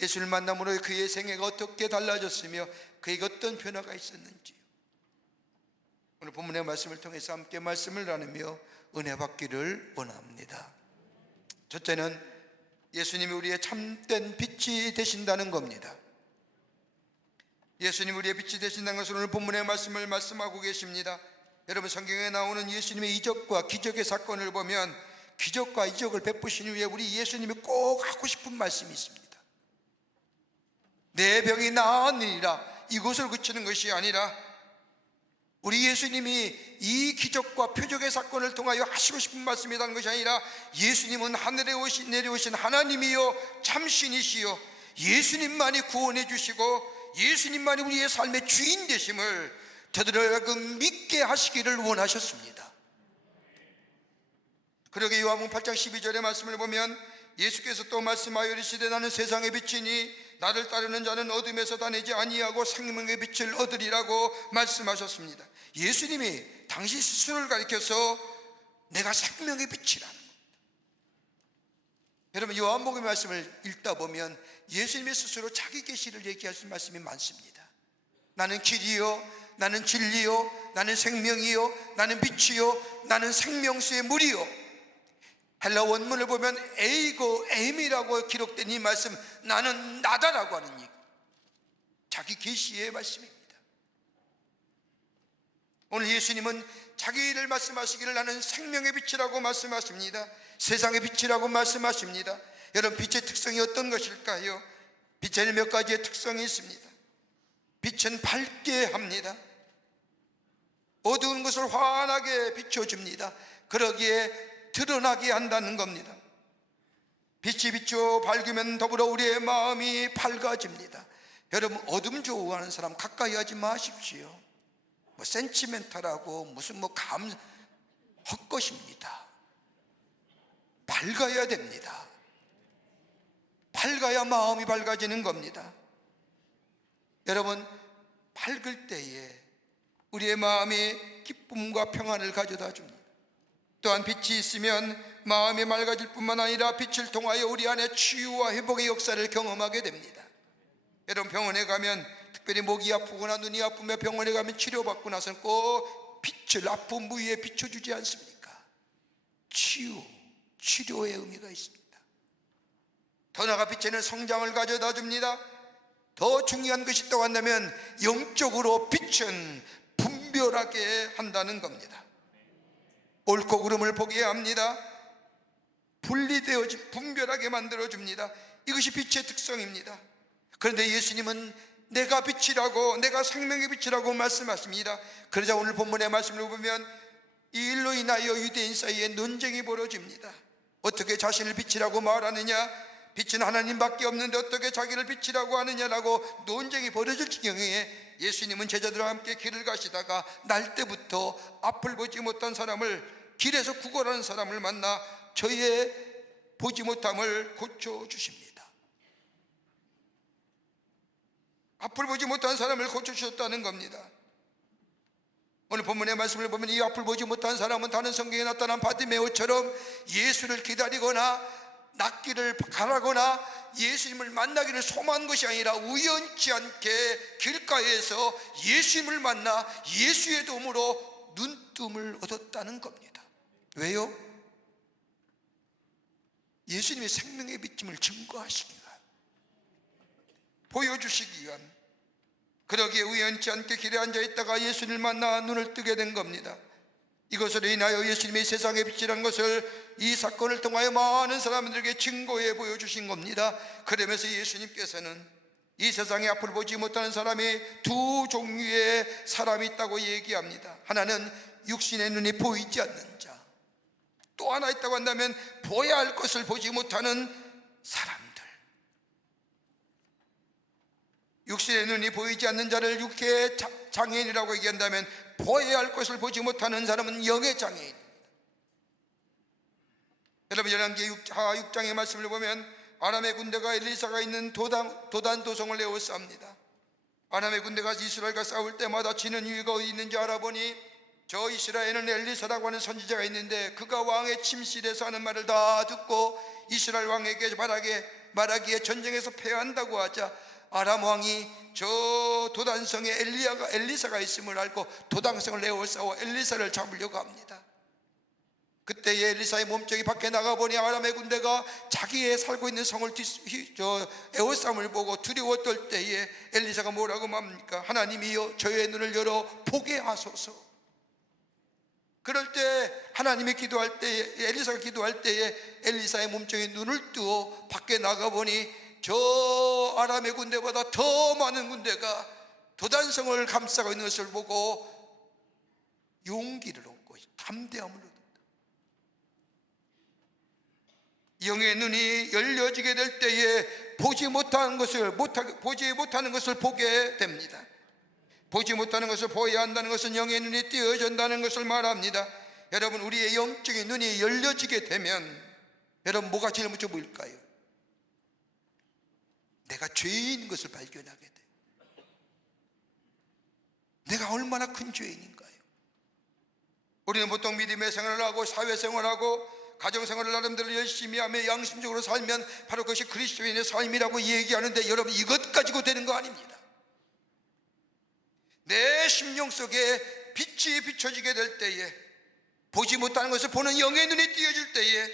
예수님을 만남으로 그의 생애가 어떻게 달라졌으며 그에게 어떤 변화가 있었는지, 오늘 본문의 말씀을 통해서 함께 말씀을 나누며 은혜 받기를 원합니다. 첫째는 예수님이 우리의 참된 빛이 되신다는 겁니다. 예수님이 우리의 빛이 되신다는 것을 오늘 본문의 말씀을 말씀하고 계십니다. 여러분, 성경에 나오는 예수님의 이적과 기적의 사건을 보면 기적과 이적을 베푸신 후에 우리 예수님이 꼭 하고 싶은 말씀이 있습니다. 내 병이 나았느니라, 이것을 그치는 것이 아니라 우리 예수님이 이 기적과 표적의 사건을 통하여 하시고 싶은 말씀이 있다는 것이 아니라, 예수님은 하늘에 내려오신 하나님이요 참신이시요 예수님만이 구원해 주시고 예수님만이 우리의 삶의 주인 되심을 저들에게 믿게 하시기를 원하셨습니다. 그러게 요한복음 8장 12절의 말씀을 보면 예수께서 또 말씀하여 이르시되 나는 세상의 빛이니 나를 따르는 자는 어둠에서 다니지 아니하고 생명의 빛을 얻으리라고 말씀하셨습니다. 예수님이 당신 스스로를 가리켜서 내가 생명의 빛이라는 겁니다. 여러분, 요한복음의 말씀을 읽다 보면 예수님의 스스로 자기 계시를 얘기하신 말씀이 많습니다. 나는 길이요, 나는 진리요, 나는 생명이요, 나는 빛이요, 나는 생명수의 물이요. 헬라 원문을 보면 에이고 에임이라고 기록된 이 말씀, 나는 나다라고 하는 얘기, 자기 계시의 말씀입니다. 오늘 예수님은 자기를 말씀하시기를 나는 생명의 빛이라고 말씀하십니다. 세상의 빛이라고 말씀하십니다. 여러분, 빛의 특성이 어떤 것일까요? 빛에는 몇 가지의 특성이 있습니다. 빛은 밝게 합니다. 어두운 것을 환하게 비춰줍니다. 그러기에 드러나게 한다는 겁니다. 빛이 비추어 밝으면 더불어 우리의 마음이 밝아집니다. 여러분, 어둠 좋아하는 사람 가까이 하지 마십시오. 센치멘탈하고 무슨 헛것입니다. 밝아야 됩니다. 밝아야 마음이 밝아지는 겁니다. 여러분, 밝을 때에 우리의 마음에 기쁨과 평안을 가져다 줍니다. 또한 빛이 있으면 마음이 맑아질 뿐만 아니라 빛을 통하여 우리 안에 치유와 회복의 역사를 경험하게 됩니다. 여러분, 병원에 가면 특별히 목이 아프거나 눈이 아프면 병원에 가면 치료받고 나서는 꼭 빛을 아픈 부위에 비춰주지 않습니까? 치료의 의미가 있습니다. 더 나아가 빛에는 성장을 가져다 줍니다. 더 중요한 것이 또 한다면 영적으로 빛은 분별하게 한다는 겁니다. 옳고 그름을 보게 합니다. 분별하게 만들어줍니다. 이것이 빛의 특성입니다. 그런데 예수님은 내가 빛이라고, 내가 생명의 빛이라고 말씀하십니다. 그러자 오늘 본문의 말씀을 보면 이 일로 인하여 유대인 사이에 논쟁이 벌어집니다. 어떻게 자신을 빛이라고 말하느냐, 빛은 하나님밖에 없는데 어떻게 자기를 빛이라고 하느냐라고 논쟁이 벌어질 지경에 예수님은 제자들과 함께 길을 가시다가 날 때부터 앞을 보지 못한 사람을, 길에서 구걸하는 사람을 만나 저의 보지 못함을 고쳐주십니다. 앞을 보지 못한 사람을 고쳐주셨다는 겁니다. 오늘 본문의 말씀을 보면 이 앞을 보지 못한 사람은 다른 성경에 나타난 바디메오처럼 예수를 기다리거나 낫기를 바라거나 예수님을 만나기를 소망한 것이 아니라 우연치 않게 길가에서 예수님을 만나 예수의 도움으로 눈뜸을 얻었다는 겁니다. 왜요? 예수님의 생명의 빛임을 증거하시기 위한, 보여주시기 위한. 그러기에 우연치 않게 길에 앉아있다가 예수님을 만나 눈을 뜨게 된 겁니다. 이것으로 인하여 예수님이 세상의 빛이라는 것을 이 사건을 통하여 많은 사람들에게 증거해 보여주신 겁니다. 그러면서 예수님께서는 이 세상에 앞을 보지 못하는 사람이 두 종류의 사람이 있다고 얘기합니다. 하나는 육신의 눈이 보이지 않는 자, 또 하나 있다고 한다면 보아야 할 것을 보지 못하는 사람들. 육신의 눈이 보이지 않는 자를 육의 장애인이라고 얘기한다면 보아야 할 것을 보지 못하는 사람은 영의 장애인입니다. 여러분, 열왕기 6장의 말씀을 보면 아람의 군대가 엘리사가 있는 도단 도성을 에워쌉니다. 아람의 군대가 이스라엘과 싸울 때마다 지는 이유가 어디 있는지 알아보니 저 이스라엘에는 엘리사라고 하는 선지자가 있는데 그가 왕의 침실에서 하는 말을 다 듣고 이스라엘 왕에게 말하기에 전쟁에서 패한다고 하자 아람 왕이 저 도단성에 엘리사가 있음을 알고 도단성을 에워싸워 엘리사를 잡으려고 합니다. 그때에 엘리사의 몸쪽이 밖에 나가보니 아람의 군대가 자기의 살고 있는 성을 에워싸움을 보고 두려워 떨 때에 엘리사가 뭐라고 말합니까? 하나님이여 저의 눈을 열어 보게 하소서. 그럴 때 하나님이 기도할 때에, 엘리사가 기도할 때에 엘리사의 몸쪽에 눈을 뜨어 밖에 나가보니 저 아람의 군대보다 더 많은 군대가 도단성을 감싸고 있는 것을 보고 용기를 얻고 담대함을 얻었다. 영의 눈이 열려지게 될 때에 보지 못하는 것을 보게 됩니다. 보지 못하는 것을 보아야 한다는 것은 영의 눈이 띄어진다는 것을 말합니다. 여러분, 우리의 영적인 눈이 열려지게 되면 여러분 뭐가 제일 먼저 보일까요? 내가 죄인인 것을 발견하게 돼. 내가 얼마나 큰 죄인인가요? 우리는 보통 믿음의 생활을 하고 사회생활하고 가정생활을 나름대로 열심히 하며 양심적으로 살면 바로 그것이 그리스도인의 삶이라고 얘기하는데 여러분, 이것 가지고 되는 거 아닙니다. 내 심령 속에 빛이 비춰지게 될 때에, 보지 못하는 것을 보는 영의 눈이 띄어질 때에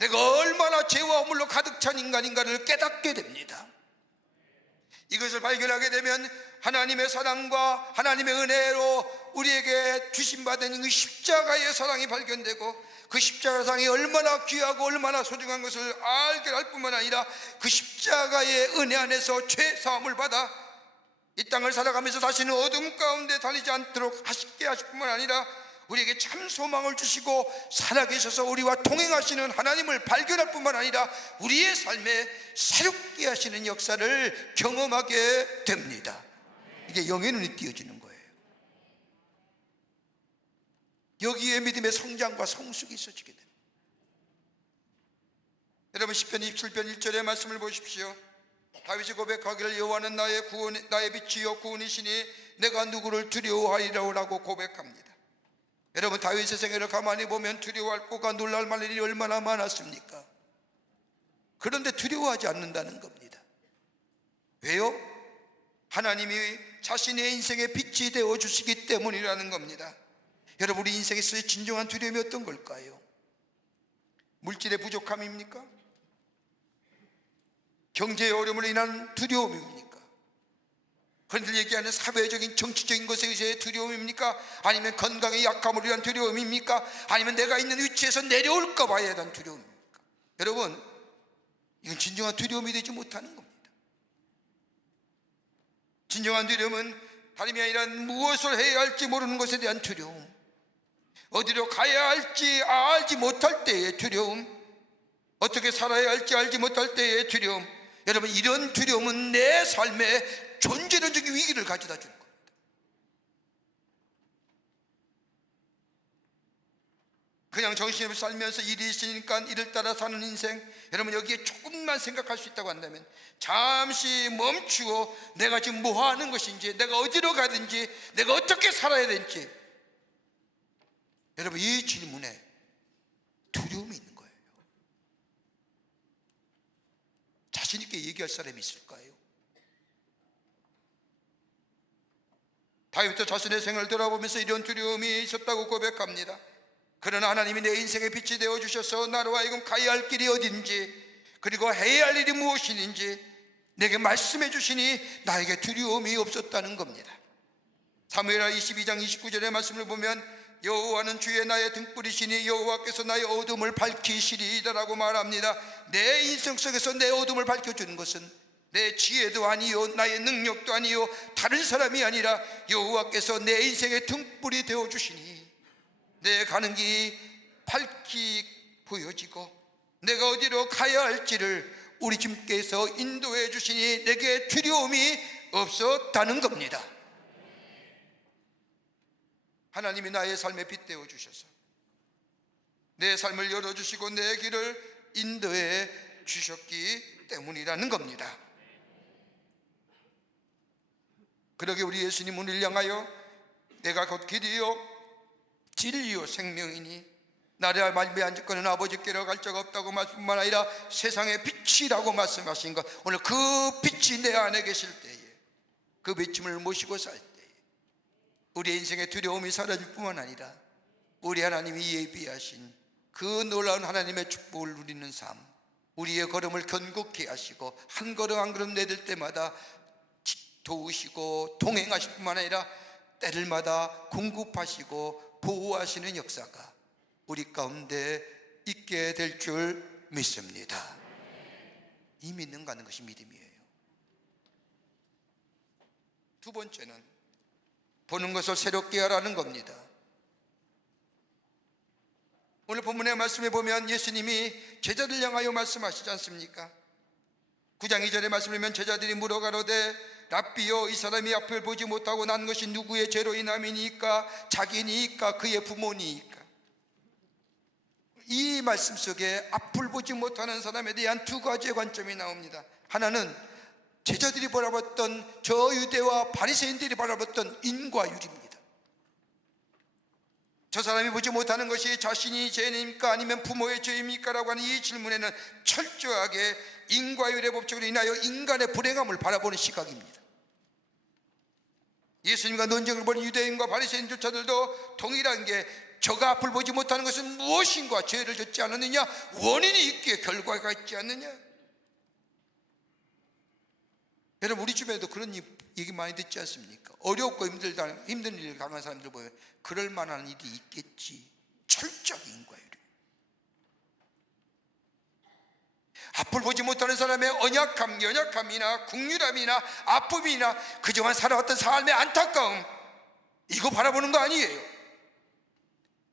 내가 얼마나 죄와 허물로 가득 찬 인간인가를 깨닫게 됩니다. 이것을 발견하게 되면 하나님의 사랑과 하나님의 은혜로 우리에게 주심받은 그 십자가의 사랑이 발견되고 그 십자가의 사랑이 얼마나 귀하고 얼마나 소중한 것을 알게 할 뿐만 아니라 그 십자가의 은혜 안에서 죄 사함을 받아 이 땅을 살아가면서 다시는 어둠 가운데 다니지 않도록 하시게 하실 뿐만 아니라 우리에게 참 소망을 주시고 살아계셔서 우리와 동행하시는 하나님을 발견할 뿐만 아니라 우리의 삶에 새롭게 하시는 역사를 경험하게 됩니다. 이게 영의 눈이 띄어지는 거예요. 여기에 믿음의 성장과 성숙이 있어지게 됩니다. 여러분, 시편 27편 1절의 말씀을 보십시오. 다윗이 고백하기를 여호와는 나의 빛이요 구원이시니 내가 누구를 두려워하리라고 고백합니다. 여러분, 다윗의 생애를 가만히 보면 두려워할 것과 놀랄 만한 일이 얼마나 많았습니까? 그런데 두려워하지 않는다는 겁니다. 왜요? 하나님이 자신의 인생의 빛이 되어주시기 때문이라는 겁니다. 여러분, 우리 인생에서의 진정한 두려움이 어떤 걸까요? 물질의 부족함입니까? 경제의 어려움으로 인한 두려움입니까? 흔들 얘기하는 사회적인 정치적인 것에 의해서의 두려움입니까? 아니면 건강의 약함으로 인한 두려움입니까? 아니면 내가 있는 위치에서 내려올까 봐에 대한 두려움입니까? 여러분, 이건 진정한 두려움이 되지 못하는 겁니다. 진정한 두려움은 다름이 아니라 무엇을 해야 할지 모르는 것에 대한 두려움, 어디로 가야 할지 알지 못할 때의 두려움, 어떻게 살아야 할지 알지 못할 때의 두려움. 여러분, 이런 두려움은 내 삶에 존재론적인 위기를 가져다 주는 겁니다. 그냥 정신없이 살면서 일이 있으니까 일을 따라 사는 인생, 여러분, 여기에 조금만 생각할 수 있다고 한다면 잠시 멈추고 내가 지금 뭐 하는 것인지, 내가 어디로 가든지, 내가 어떻게 살아야 되는지, 여러분, 이 질문에 두려움이 있는 거예요. 자신 있게 얘기할 사람이 있을까요? 다윗도 자신의 생을 돌아보면서 이런 두려움이 있었다고 고백합니다. 그러나 하나님이 내 인생의 빛이 되어주셔서 나로 하여금 가야 할 길이 어딘지, 그리고 해야 할 일이 무엇인지 내게 말씀해 주시니 나에게 두려움이 없었다는 겁니다. 사무엘하 22장 29절의 말씀을 보면 여호와는 주의 나의 등불이시니 여호와께서 나의 어둠을 밝히시리이다라고 말합니다. 내 인생 속에서 내 어둠을 밝혀주는 것은 내 지혜도 아니요, 나의 능력도 아니요, 다른 사람이 아니라 여호와께서 내 인생의 등불이 되어주시니 내 가는 길이 밝히 보여지고 내가 어디로 가야 할지를 우리 주님께서 인도해 주시니 내게 두려움이 없었다는 겁니다. 하나님이 나의 삶에 빛 되어 주셔서 내 삶을 열어주시고 내 길을 인도해 주셨기 때문이라는 겁니다. 그러게 우리 예수님 우리를 향하여 내가 곧 길이요 진리요 생명이니 나를 말미암아 안짓거는 아버지께로 갈 자가 없다고 말씀만 아니라 세상의 빛이라고 말씀하신 것, 오늘 그 빛이 내 안에 계실 때에 그 비침을 모시고 살 때에 우리의 인생의 두려움이 사라질 뿐만 아니라 우리 하나님이 예비하신 그 놀라운 하나님의 축복을 누리는 삶, 우리의 걸음을 견고케 하시고 한 걸음 한 걸음 내딜 때마다 도우시고 동행하실 뿐만 아니라 때를마다 공급하시고 보호하시는 역사가 우리 가운데 있게 될 줄 믿습니다. 이 믿는 가는 것이 믿음이에요. 두 번째는 보는 것을 새롭게 하라는 겁니다. 오늘 본문의 말씀에 보면 예수님이 제자들 향하여 말씀하시지 않습니까? 9장 2절의 말씀을 보면 제자들이 물어가로되 랍비여, 이 사람이 앞을 보지 못하고 난 것이 누구의 죄로 인함이니까? 자기니까? 그의 부모니까? 이 말씀 속에 앞을 보지 못하는 사람에 대한 두 가지의 관점이 나옵니다. 하나는 제자들이 바라봤던 저 유대와 바리새인들이 바라봤던 인과율입니다. 저 사람이 보지 못하는 것이 자신이 죄입니까? 아니면 부모의 죄입니까? 라고 하는 이 질문에는 철저하게 인과율의 법칙으로 인하여 인간의 불행함을 바라보는 시각입니다. 예수님과 논쟁을 벌인 유대인과 바리새인조차들도 동일한 게 저가 앞을 보지 못하는 것은 무엇인가? 죄를 졌지 않았느냐? 원인이 있기에 결과가 있지 않느냐? 여러분, 우리 주변에도 그런 얘기 많이 듣지 않습니까? 어렵고 힘든 일을 당한 사람들 보면 그럴 만한 일이 있겠지. 철저하게 인과율이에요. 앞을 보지 못하는 사람의 언약함, 연약함이나 국률함이나 아픔이나 그동안 살아왔던 삶의 안타까움, 이거 바라보는 거 아니에요.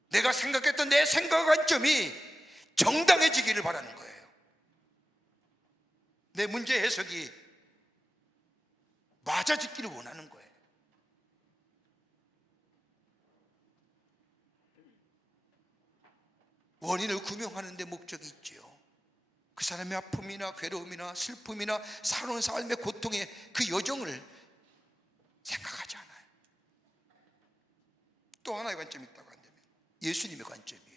내가 생각했던 내 생각 관점이 정당해지기를 바라는 거예요. 내 문제 해석이 맞아지기를 원하는 거예요. 원인을 구명하는 데 목적이 있지요. 그 사람의 아픔이나 괴로움이나 슬픔이나 살아온 삶의 고통의 그 여정을 생각하지 않아요. 또 하나의 관점이 있다고 한다면 예수님의 관점이에요.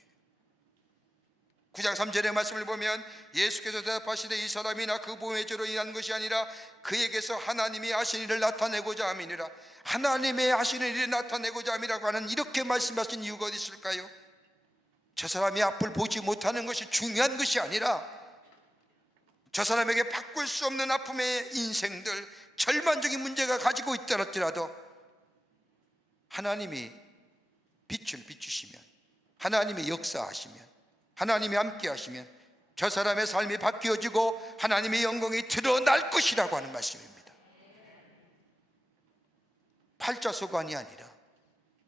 9장 3절의 말씀을 보면 예수께서 대답하시되 이 사람이나 그 몸의 죄로 인한 것이 아니라 그에게서 하나님이 하신 일을 나타내고자 함이니라. 하나님의 하시는 일을 나타내고자 함이라고 하는 이렇게 말씀하신 이유가 어디 있을까요? 저 사람이 앞을 보지 못하는 것이 중요한 것이 아니라 저 사람에게 바꿀 수 없는 아픔의 인생들, 절망적인 문제가 가지고 있더라도 하나님이 빛을 비추시면, 하나님이 역사하시면, 하나님이 함께 하시면 저 사람의 삶이 바뀌어지고 하나님의 영광이 드러날 것이라고 하는 말씀입니다. 팔자소관이 아니라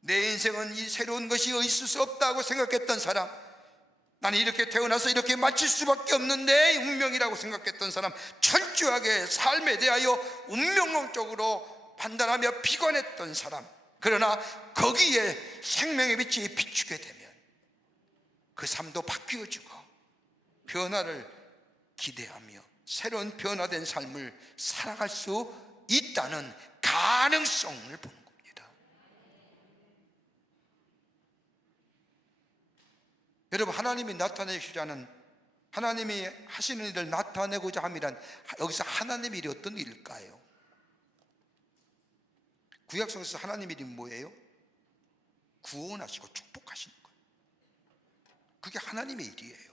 내 인생은 이 새로운 것이 있을 수 없다고 생각했던 사람, 나는 이렇게 태어나서 이렇게 마칠 수밖에 없는 내 운명이라고 생각했던 사람, 철저하게 삶에 대하여 운명론적으로 판단하며 비관했던 사람, 그러나 거기에 생명의 빛이 비추게 되면 그 삶도 바뀌어지고 변화를 기대하며 새로운 변화된 삶을 살아갈 수 있다는 가능성을 보는 겁니다. 여러분, 하나님이 나타내시자는, 하나님이 하시는 일을 나타내고자 함이란, 여기서 하나님 일이 어떤 일일까요? 구약성에서 하나님 일이 뭐예요? 구원하시고 축복하시는 거예요. 그게 하나님의 일이에요.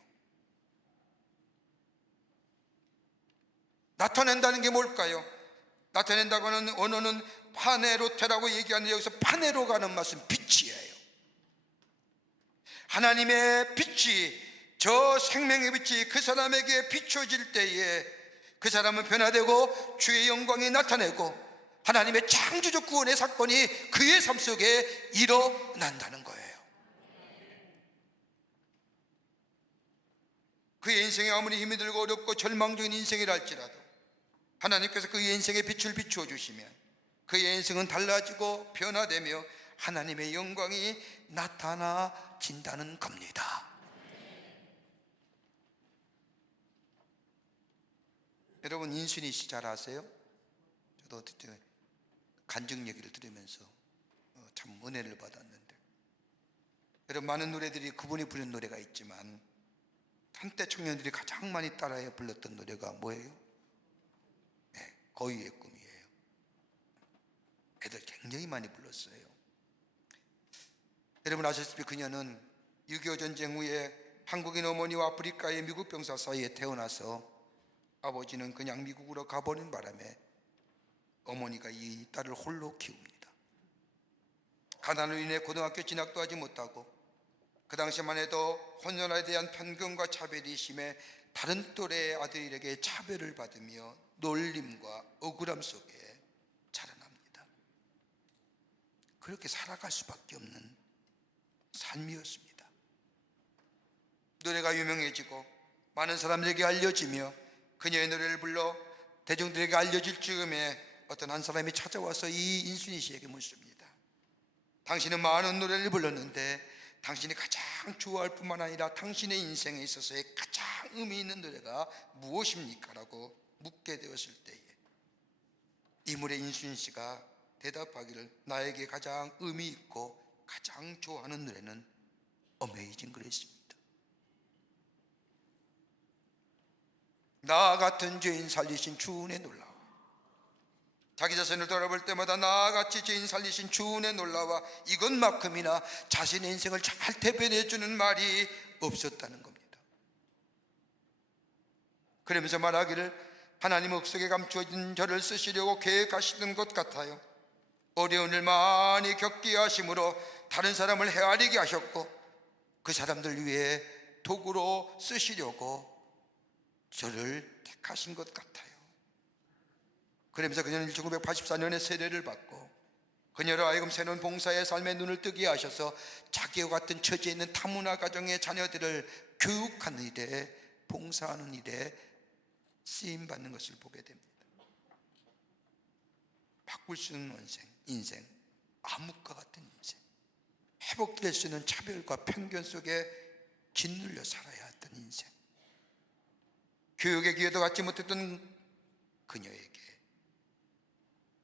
나타낸다는 게 뭘까요? 나타낸다고 하는 언어는 파네로테라고 얘기하는데 여기서 파네로가는 말씀 빛이에요. 하나님의 빛이, 저 생명의 빛이 그 사람에게 비춰질 때에 그 사람은 변화되고 주의 영광이 나타내고 하나님의 창조적 구원의 사건이 그의 삶 속에 일어난다는 거예요. 그의 인생이 아무리 힘이 들고 어렵고 절망적인 인생이라 할지라도 하나님께서 그의 인생에 빛을 비추어 주시면 그의 인생은 달라지고 변화되며 하나님의 영광이 나타나진다는 겁니다. 여러분, 인순이 씨 잘 아세요? 저도 간증 얘기를 들으면서 참 은혜를 받았는데, 여러분, 많은 노래들이 그분이 부른 노래가 있지만 한때 청년들이 가장 많이 따라해 불렀던 노래가 뭐예요? 네, 거위의 꿈이에요. 애들 굉장히 많이 불렀어요. 여러분 아시다시피 그녀는 6.25 전쟁 후에 한국인 어머니와 아프리카의 미국 병사 사이에 태어나서 아버지는 그냥 미국으로 가버린 바람에 어머니가 이 딸을 홀로 키웁니다. 가난으로 인해 고등학교 진학도 하지 못하고 그 당시만 해도 혼혈에 대한 편견과 차별이 심해 다른 또래의 아들에게 차별을 받으며 놀림과 억울함 속에 자라납니다. 그렇게 살아갈 수밖에 없는 삶이었습니다. 노래가 유명해지고 많은 사람들에게 알려지며 그녀의 노래를 불러 대중들에게 알려질 즈음에 어떤 한 사람이 찾아와서 이 인순이 씨에게 묻습니다. 당신은 많은 노래를 불렀는데 당신이 가장 좋아할 뿐만 아니라 당신의 인생에 있어서의 가장 의미 있는 노래가 무엇입니까? 라고 묻게 되었을 때에 이물의 인순 씨가 대답하기를 나에게 가장 의미 있고 가장 좋아하는 노래는 어메이징 그레이스입니다. 나 같은 죄인 살리신 주 은혜 놀라워. 자기 자신을 돌아볼 때마다 나같이 죄인 살리신 주 은혜 놀라워 이것만큼이나 자신의 인생을 잘 대변해 주는 말이 없었다는 겁니다. 그러면서 말하기를 하나님 옥석에 감추어진 저를 쓰시려고 계획하시는 것 같아요. 어려운 일 많이 겪게 하심으로 다른 사람을 헤아리게 하셨고 그 사람들 위해 도구로 쓰시려고 저를 택하신 것 같아요. 그러면서 그녀는 1984년에 세례를 받고 그녀로 하여금 새로운 봉사의 삶에 눈을 뜨게 하셔서 자기와 같은 처지에 있는 타문화 가정의 자녀들을 교육하는 일에, 봉사하는 일에 쓰임받는 것을 보게 됩니다. 바꿀 수 있는 인생, 암흑과 같은 인생, 회복될 수 있는 차별과 편견 속에 짓눌려 살아야 했던 인생, 교육의 기회도 갖지 못했던 그녀에게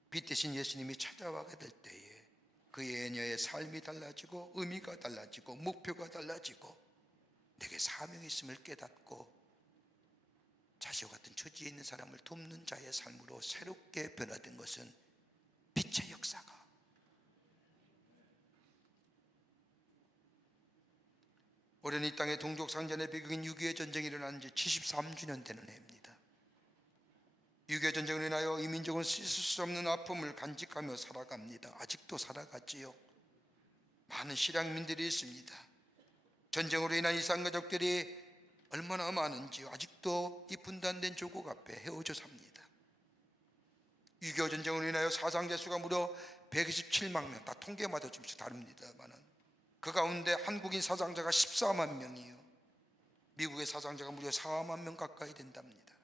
빛 대신 예수님이 찾아와게 될 때에 그의 애녀의 삶이 달라지고 의미가 달라지고 목표가 달라지고 내게 사명이 있음을 깨닫고 자신과 같은 처지에 있는 사람을 돕는 자의 삶으로 새롭게 변화된 것은 빛의 역사가 올해는 이 땅의 동족상전의 배경인 6.25 전쟁이 일어난 지 73주년 되는 해입니다. 6.25 전쟁으로 인하여 이 민족은 씻을 수 없는 아픔을 간직하며 살아갑니다. 아직도 살아가지요. 많은 실향민들이 있습니다. 전쟁으로 인한 이산가족들이 얼마나 많은지 아직도 이 분단된 조국 앞에 헤어져 삽니다. 6.25 전쟁으로 인하여 사상자 수가 무려 127만 명, 다 통계마다 좀씩 다릅니다만 그 가운데 한국인 사상자가 14만 명이요, 미국의 사상자가 무려 4만 명 가까이 된답니다.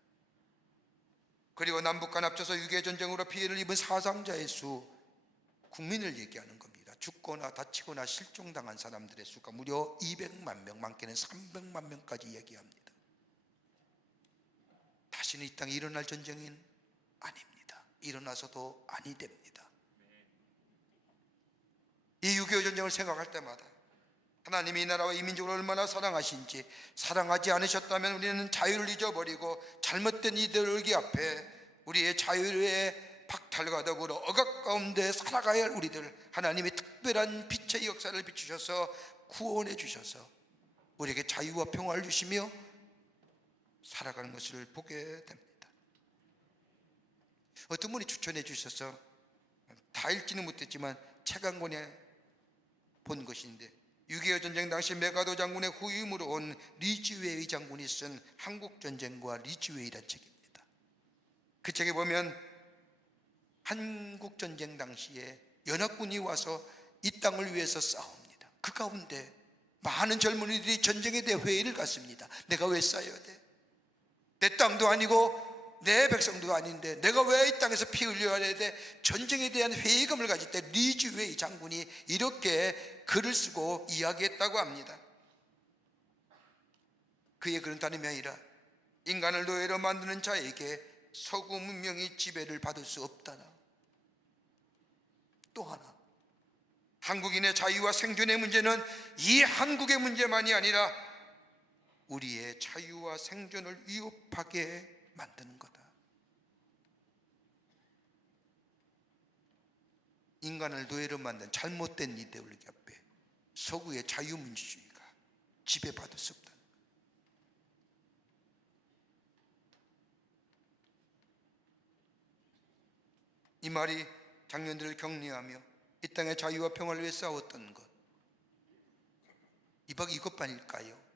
그리고 남북 간 합쳐서 6.25 전쟁으로 피해를 입은 사상자의 수, 국민을 얘기하는 겁니다. 죽거나 다치거나 실종당한 사람들의 수가 무려 200만 명, 많게는 300만 명까지 얘기합니다. 다시는 이 땅에 일어날 전쟁은 아닙니다. 일어나서도 아니 됩니다. 이 6.25 전쟁을 생각할 때마다 하나님이 이 나라와 이 민족을 얼마나 사랑하신지, 사랑하지 않으셨다면 우리는 자유를 잊어버리고 잘못된 이데올로기 앞에 우리의 자유의 박탈과 더불어 억압 가운데 살아가야 할 우리들, 하나님이 특별한 빛의 역사를 비추셔서 구원해 주셔서 우리에게 자유와 평화를 주시며 살아가는 것을 보게 됩니다. 어떤 분이 추천해 주셔서 다 읽지는 못했지만 책 한 권에 본 것인데, 6.25 전쟁 당시 메가도 장군의 후임으로 온 리즈웨이 장군이 쓴 한국전쟁과 리즈웨이란 책입니다. 그 책에 보면 한국전쟁 당시에 연합군이 와서 이 땅을 위해서 싸웁니다. 그 가운데 많은 젊은이들이 전쟁에 대해 회의를 갖습니다. 내가 왜 싸워야 돼? 내 땅도 아니고 내 백성도 아닌데 내가 왜 이 땅에서 피 흘려야 돼? 전쟁에 대한 회의감을 가질 때 리즈웨이 장군이 이렇게 글을 쓰고 이야기했다고 합니다. 그의 글은 다름이 아니라 인간을 노예로 만드는 자에게 서구 문명이 지배를 받을 수 없다나, 또 하나, 한국인의 자유와 생존의 문제는 이 한국의 문제만이 아니라 우리의 자유와 생존을 위협하게 만드는 거다. 인간을 노예로 만든 잘못된 이데올로기 앞에 서구의 자유민주주의가 지배받을 수 없다. 이 말이 장년들을 격려하며 이 땅의 자유와 평화를 위해 싸웠던 것, 이것만일까요?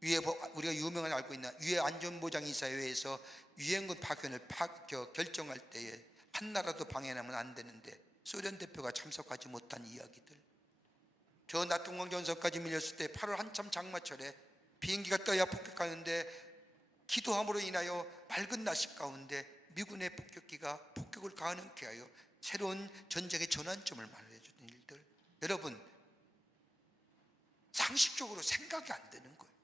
위에 우리가 유명한 알고 있는 유해 안전보장이사회에서 유엔군 파견을 결정할 때에 한 나라도 방해하면 안 되는데 소련 대표가 참석하지 못한 이야기들, 저 나통강 전선까지 밀렸을 때 8월 한참 장마철에 비행기가 떠야 폭격하는데 기도함으로 인하여 맑은 날씨 가운데 미군의 폭격기가 폭격을 가능케 하여 새로운 전쟁의 전환점을 마련해주는 일들, 여러분 상식적으로 생각이 안 되는 거예요.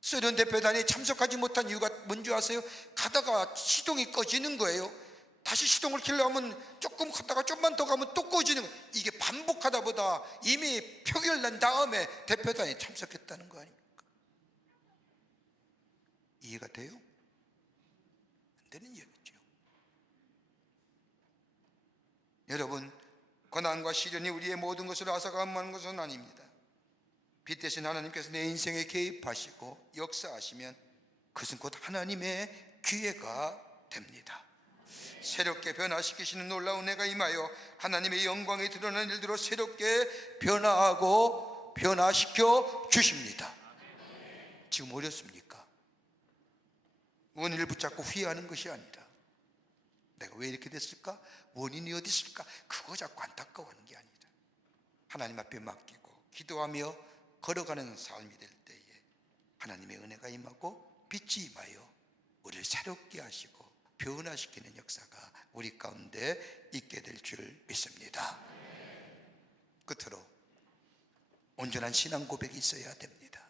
소련 대표단이 참석하지 못한 이유가 뭔지 아세요? 가다가 시동이 꺼지는 거예요. 다시 시동을 켜려면 조금 갔다가 좀만 더 가면 또 꺼지는 거예요. 이게 반복하다 보다 이미 표결난 다음에 대표단이 참석했다는 거 아닙니까? 이해가 돼요? 안 되는 얘기죠. 여러분, 고난과 시련이 우리의 모든 것을 앗아가는 것은 아닙니다. 빛 대신 하나님께서 내 인생에 개입하시고 역사하시면 그것은 곧 하나님의 기회가 됩니다. 새롭게 변화시키시는 놀라운 은혜가 임하여 하나님의 영광이 드러나는 일들로 새롭게 변화하고 변화시켜 주십니다. 지금 어렵습니까? 원인을 붙잡고 후회하는 것이 아니라 내가 왜 이렇게 됐을까? 원인이 어디 있을까? 그거 자꾸 안타까워하는 게 아니라 하나님 앞에 맡기고 기도하며 걸어가는 삶이 될 때에 하나님의 은혜가 임하고 빛이 임하여 우리를 새롭게 하시고 변화시키는 역사가 우리 가운데 있게 될 줄 믿습니다. 끝으로 온전한 신앙 고백이 있어야 됩니다.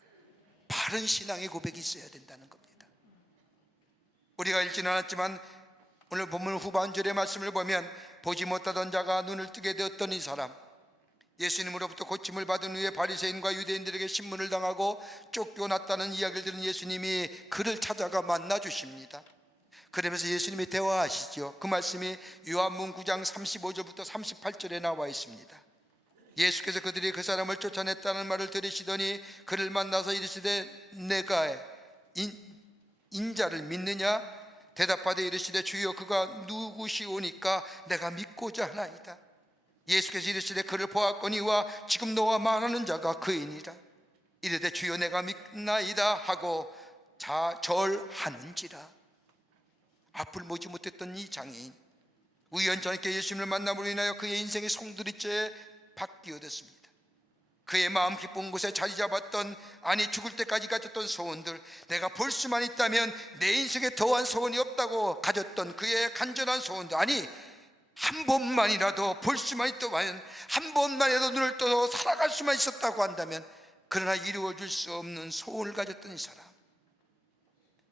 바른 신앙의 고백이 있어야 된다는 겁니다. 우리가 읽지는 않았지만 오늘 본문 후반절의 말씀을 보면 보지 못하던 자가 눈을 뜨게 되었던 이 사람, 예수님으로부터 고침을 받은 후에 바리새인과 유대인들에게 신문을 당하고 쫓겨났다는 이야기를 들은 예수님이 그를 찾아가 만나 주십니다. 그러면서 예수님이 대화하시죠. 그 말씀이 요한복음 9장 35절부터 38절에 나와 있습니다. 예수께서 그들이 그 사람을 쫓아냈다는 말을 들으시더니 그를 만나서 이르시되 내가 인자를 믿느냐? 대답하되 이르시되 주여 그가 누구시오니까 내가 믿고자 하나이다. 예수께서 이르시되 그를 보았거니와 지금 너와 말하는 자가 그이니라. 이르되 주여 내가 믿나이다 하고 절하는지라. 앞을 보지 못했던 이 장애인, 우연찮게 예수님을 만남으로 인하여 그의 인생의 송두리째 바뀌어졌습니다. 그의 마음 깊은 곳에 자리 잡았던, 아니 죽을 때까지 가졌던 소원들, 내가 볼 수만 있다면 내 인생에 더한 소원이 없다고 가졌던 그의 간절한 소원들, 아니 한 번만이라도 볼 수만 있다면, 한 번만이라도 눈을 떠서 살아갈 수만 있었다고 한다면, 그러나 이루어질 수 없는 소원을 가졌던 이 사람,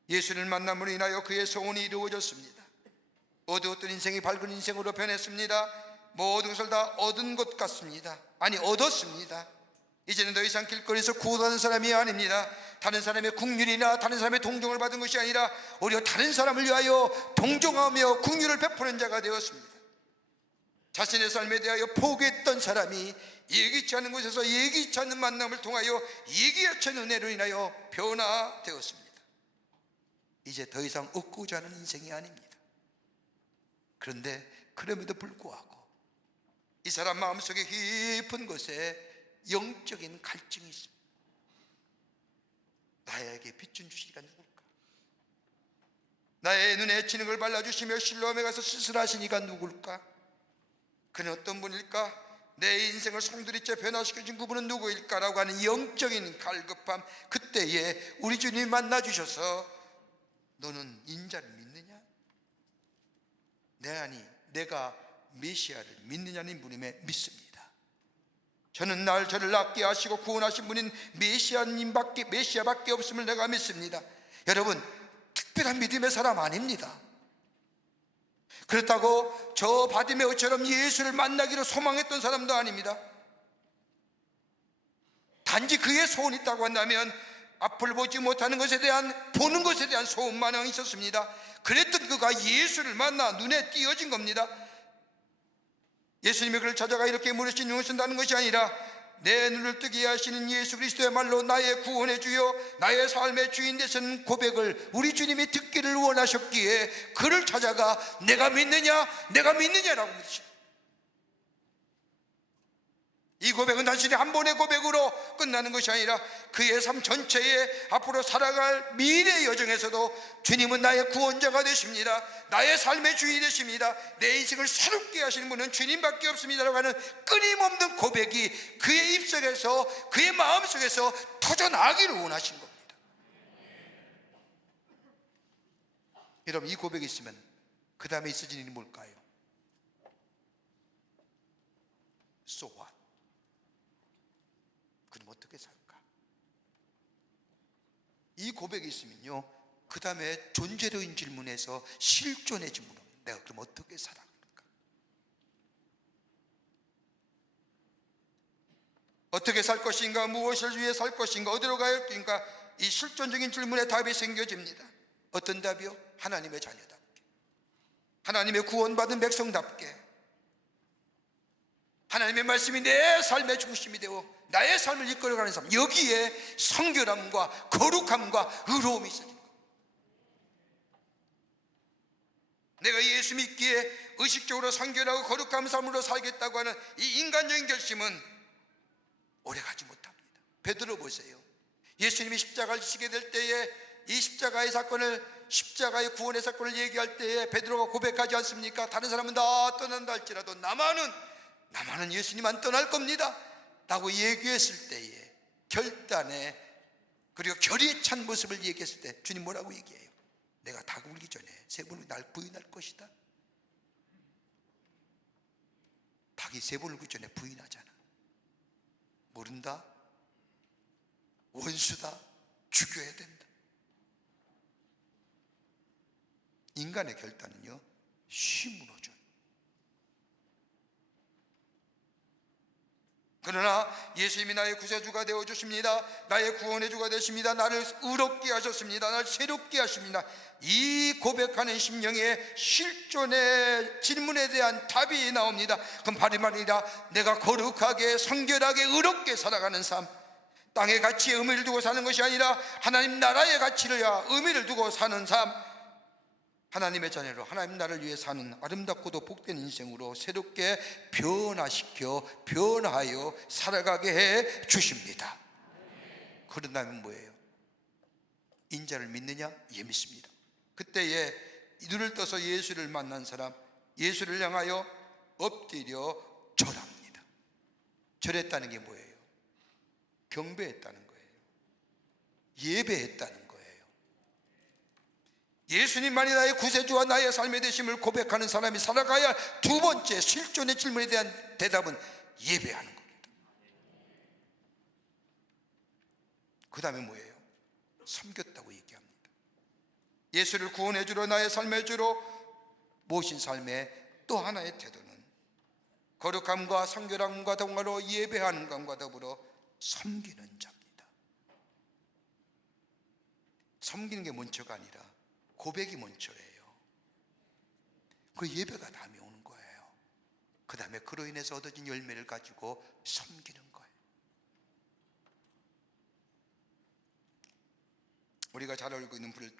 예수를 만남으로 인하여 그의 소원이 이루어졌습니다. 어두웠던 인생이 밝은 인생으로 변했습니다. 모든 것을 다 얻은 것 같습니다. 아니 얻었습니다. 이제는 더 이상 길거리에서 구원하는 사람이 아닙니다. 다른 사람의 긍휼이나 다른 사람의 동정을 받은 것이 아니라 오히려 다른 사람을 위하여 동정하며 긍휼을 베푸는 자가 되었습니다. 자신의 삶에 대하여 포기했던 사람이 예기치 않은 곳에서 예기치 않는 만남을 통하여 예기치 않은 은혜로 인하여 변화되었습니다. 이제 더 이상 얻고자 하는 인생이 아닙니다. 그런데 그럼에도 불구하고 이 사람 마음속에 깊은 곳에 영적인 갈증이 있습니다. 나에게 빚준 주시가 누굴까? 나의 눈에 진흙을 발라주시며 실로암에 가서 수술하신 이가 누굴까? 그는 어떤 분일까? 내 인생을 송두리째 변화시켜준 그분은 누구일까라고 하는 영적인 갈급함, 그때에 우리 주님이 만나주셔서 너는 인자를 믿느냐? 내가 메시아를 믿느냐는 분임에 믿습니다. 저는 저를 낫게 하시고 구원하신 분인 메시아밖에 없음을 내가 믿습니다. 여러분, 특별한 믿음의 사람 아닙니다. 그렇다고 저 바디메오처럼 예수를 만나기로 소망했던 사람도 아닙니다. 단지 그의 소원이 있다고 한다면 앞을 보지 못하는 것에 대한, 보는 것에 대한 소원만 있었습니다. 그랬던 그가 예수를 만나 눈에 띄어진 겁니다. 예수님이 그를 찾아가 이렇게 물으신 용서한다는 것이 아니라 내 눈을 뜨게 하시는 예수 그리스도야말로 나의 구원의 주요 나의 삶의 주인 되시는 고백을 우리 주님이 듣기를 원하셨기에 그를 찾아가 내가 믿느냐 라고 묻으십니다. 이 고백은 단순히 한 번의 고백으로 끝나는 것이 아니라 그의 삶 전체에 앞으로 살아갈 미래의 여정에서도 주님은 나의 구원자가 되십니다. 나의 삶의 주인이 되십니다. 내 인생을 새롭게 하시는 분은 주님밖에 없습니다라고 하는 끊임없는 고백이 그의 입속에서, 그의 마음속에서 터져나기를 원하신 겁니다. 여러분, 이 고백이 있으면 그 다음에 있어진 일이 뭘까요? So what? 그럼 어떻게 살까? 이 고백이 있으면요, 그 다음에 존재로인 질문에서 실존의 질문은 내가 그럼 어떻게 살아갈까? 어떻게 살 것인가? 무엇을 위해 살 것인가? 어디로 갈 것인가? 이 실존적인 질문에 답이 생겨집니다. 어떤 답이요? 하나님의 자녀답게, 하나님의 구원받은 백성답게, 하나님의 말씀이 내 삶의 중심이 되어 나의 삶을 이끌어가는 삶, 여기에 성결함과 거룩함과 의로움이 있어진 겁니다. 내가 예수 믿기에 의식적으로 성결하고 거룩한 삶으로 살겠다고 하는 이 인간적인 결심은 오래가지 못합니다. 베드로 보세요. 예수님이 십자가를 지게 될 때에 이 십자가의 사건을, 십자가의 구원의 사건을 얘기할 때에 베드로가 고백하지 않습니까? 다른 사람은 다 떠난다 할지라도 나만은 예수님 안 떠날 겁니다 라고 얘기했을 때에 결단에, 그리고 결의에 찬 모습을 얘기했을 때 주님 뭐라고 얘기해요? 내가 다가오기 전에 세 번을 날 부인할 것이다. 닭이 세 번을 그 전에 부인하잖아. 모른다, 원수다, 죽여야 된다. 인간의 결단은요, 쉬 무너져요. 그러나 예수님이 나의 구세주가 되어주십니다. 나의 구원의 주가 되십니다. 나를 의롭게 하셨습니다. 나를 새롭게 하십니다. 이 고백하는 심령의 실존의 질문에 대한 답이 나옵니다. 그럼 바로 말이라, 내가 거룩하게 성결하게 의롭게 살아가는 삶, 땅의 가치에 의미를 두고 사는 것이 아니라 하나님 나라의 가치를 위하 의미를 두고 사는 삶, 하나님의 자녀로 하나님 나라를 위해 사는 아름답고도 복된 인생으로 새롭게 변화하여 살아가게 해 주십니다. 그런다면 뭐예요? 인자를 믿느냐? 예, 믿습니다. 그때에 눈을 떠서 예수를 만난 사람, 예수를 향하여 엎드려 절합니다. 절했다는 게 뭐예요? 경배했다는 거예요. 예배했다는 거예요. 예수님만이 나의 구세주와 나의 삶의 되심을 고백하는 사람이 살아가야 두 번째 실존의 질문에 대한 대답은 예배하는 겁니다. 그 다음에 뭐예요? 섬겼다고 얘기합니다. 예수를 구원해 주러 나의 삶의 주로 모신 삶의 또 하나의 태도는 거룩함과 성결함과 동화로 예배하는 것과 더불어 섬기는 자입니다. 섬기는 게 먼저가 아니라 고백이 먼저예요. 그 예배가 다음에 오는 거예요. 그 다음에 그로 인해서 얻어진 열매를 가지고 섬기는 거예요. 우리가 잘 알고 있는 부를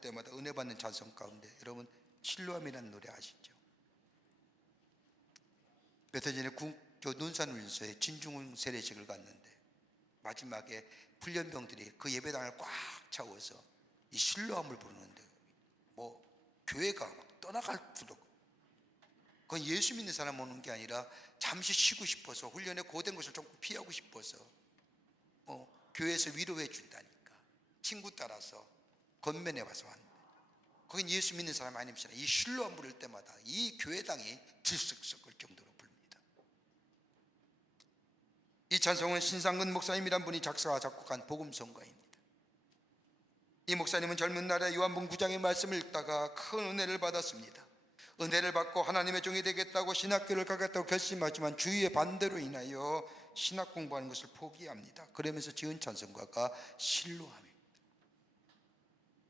때마다 은혜 받는 찬송 가운데 여러분 실로암이라는 노래 아시죠? 몇 해 전에 국교 논산훈련소에 진중 세례식을 갔는데 마지막에 훈련병들이 그 예배당을 꽉 채워서 이 실로암을 부르는데 뭐 교회가 막 떠나갈 수도 없고, 그건 예수 믿는 사람 오는 게 아니라 잠시 쉬고 싶어서 훈련에 고된 것을 조금 피하고 싶어서 교회에서 위로해 준다니까 친구 따라서 건면해 와서 왔는데 거긴 예수 믿는 사람 아닙니다. 이 실로암 부를 때마다 이 교회당이 들썩썩할 정도로 부릅니다. 이 찬송은 신상근 목사님이란 분이 작사와 작곡한 복음성가입니다. 이 목사님은 젊은 날에 요한복음 9장의 말씀을 읽다가 큰 은혜를 받았습니다. 은혜를 받고 하나님의 종이 되겠다고 신학교를 가겠다고 결심하지만 주위의 반대로 인하여 신학 공부하는 것을 포기합니다. 그러면서 지은 찬송가가 실로암입니다.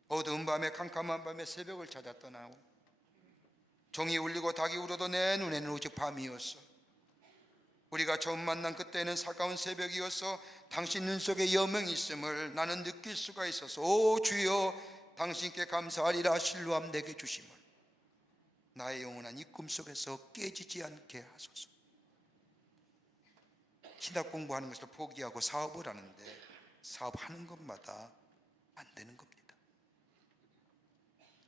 어두운 밤에 캄캄한 밤에 새벽을 찾아 떠나고 종이 울리고 닭이 울어도 내 눈에는 오직 밤이었어. 우리가 처음 만난 그때는 차가운 새벽이어서 당신 눈 속에 여명이 있음을 나는 느낄 수가 있어서 오 주여 당신께 감사하리라. 실로암 내게 주심을 나의 영원한 이 꿈속에서 깨지지 않게 하소서. 신학 공부하는 것을 포기하고 사업을 하는데 사업하는 것마다 안 되는 겁니다.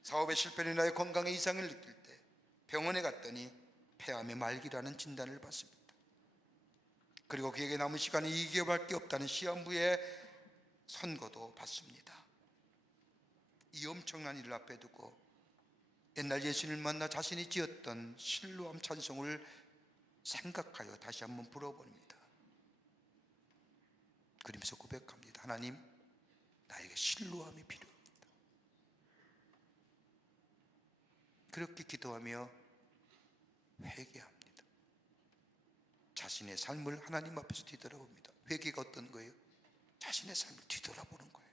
사업의 실패로 인하여 건강에 이상을 느낄 때 병원에 갔더니 폐암의 말기라는 진단을 받습니다. 그리고 그에게 남은 시간이 2개월밖에 없다는 시한부의 선고도 받습니다. 이 엄청난 일을 앞에 두고 옛날 예수님을 만나 자신이 지었던 실로암 찬송을 생각하여 다시 한번 불어봅니다. 그러면서 고백합니다. 하나님, 나에게 실로암이 필요합니다. 그렇게 기도하며 회개합니다. 자신의 삶을 하나님 앞에서 뒤돌아봅니다. 회개가 어떤 거예요? 자신의 삶을 뒤돌아보는 거예요.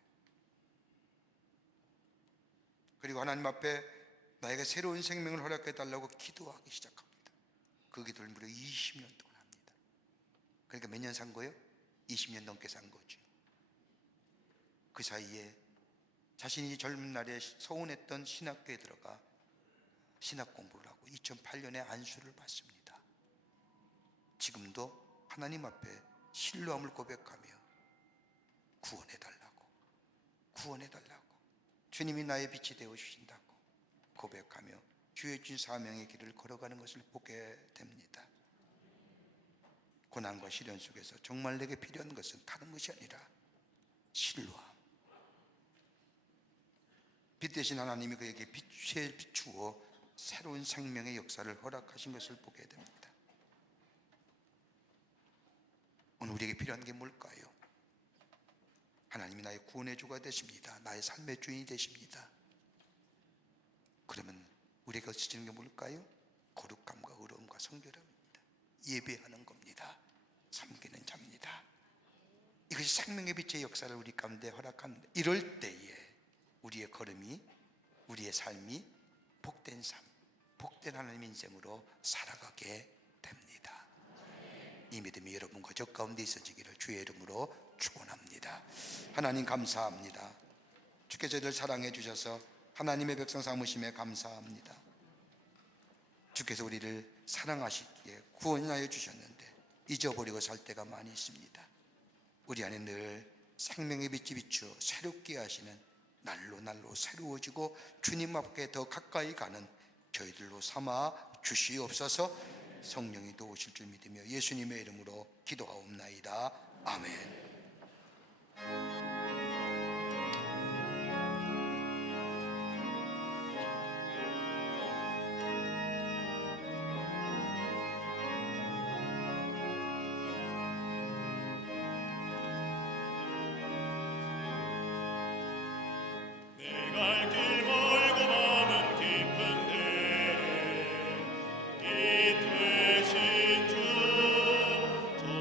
그리고 하나님 앞에 나에게 새로운 생명을 허락해 달라고 기도하기 시작합니다. 그 기도를 무려 20년 동안 합니다. 그러니까 몇 년 산 거예요? 20년 넘게 산 거죠. 그 사이에 자신이 젊은 날에 서운했던 신학교에 들어가 신학 공부를 하고 2008년에 안수를 받습니다. 지금도 하나님 앞에 실로암을 고백하며 구원해달라고 주님이 나의 빛이 되어 주신다고 고백하며 주의 준 사명의 길을 걸어가는 것을 보게 됩니다. 고난과 시련 속에서 정말 내게 필요한 것은 다른 것이 아니라 실로암, 빛 대신 하나님이 그에게 빛에 비추어 새로운 생명의 역사를 허락하신 것을 보게 됩니다. 오늘 우리에게 필요한 게 뭘까요? 하나님이 나의 구원의 주가 되십니다. 나의 삶의 주인이 되십니다. 그러면 우리가 지키는 게 뭘까요? 거룩함과 의로움과 성결함입니다. 예배하는 겁니다. 섬기는 자입니다. 이것이 생명의 빛의 역사를 우리 가운데 허락합니다. 이럴 때에 우리의 걸음이, 우리의 삶이 복된 삶, 복된 하나님 인생으로 살아가게 됩니다. 이 믿음이 여러분과 저 가운데 있어지기를 주의 이름으로 축원합니다. 하나님 감사합니다. 주께서 저희를 사랑해 주셔서 하나님의 백성 삼으심에 감사합니다. 주께서 우리를 사랑하시기에 구원하여 주셨는데 잊어버리고 살 때가 많이 있습니다. 우리 안에 늘 생명의 빛이 비추어 새롭게 하시는, 날로 날로 새로워지고 주님 앞에 더 가까이 가는 저희들로 삼아 주시옵소서. 성령이 도우실 줄 믿으며 예수님의 이름으로 기도하옵나이다. 아멘. 갈 길 멀고 마음은 깊은데 이 되신 주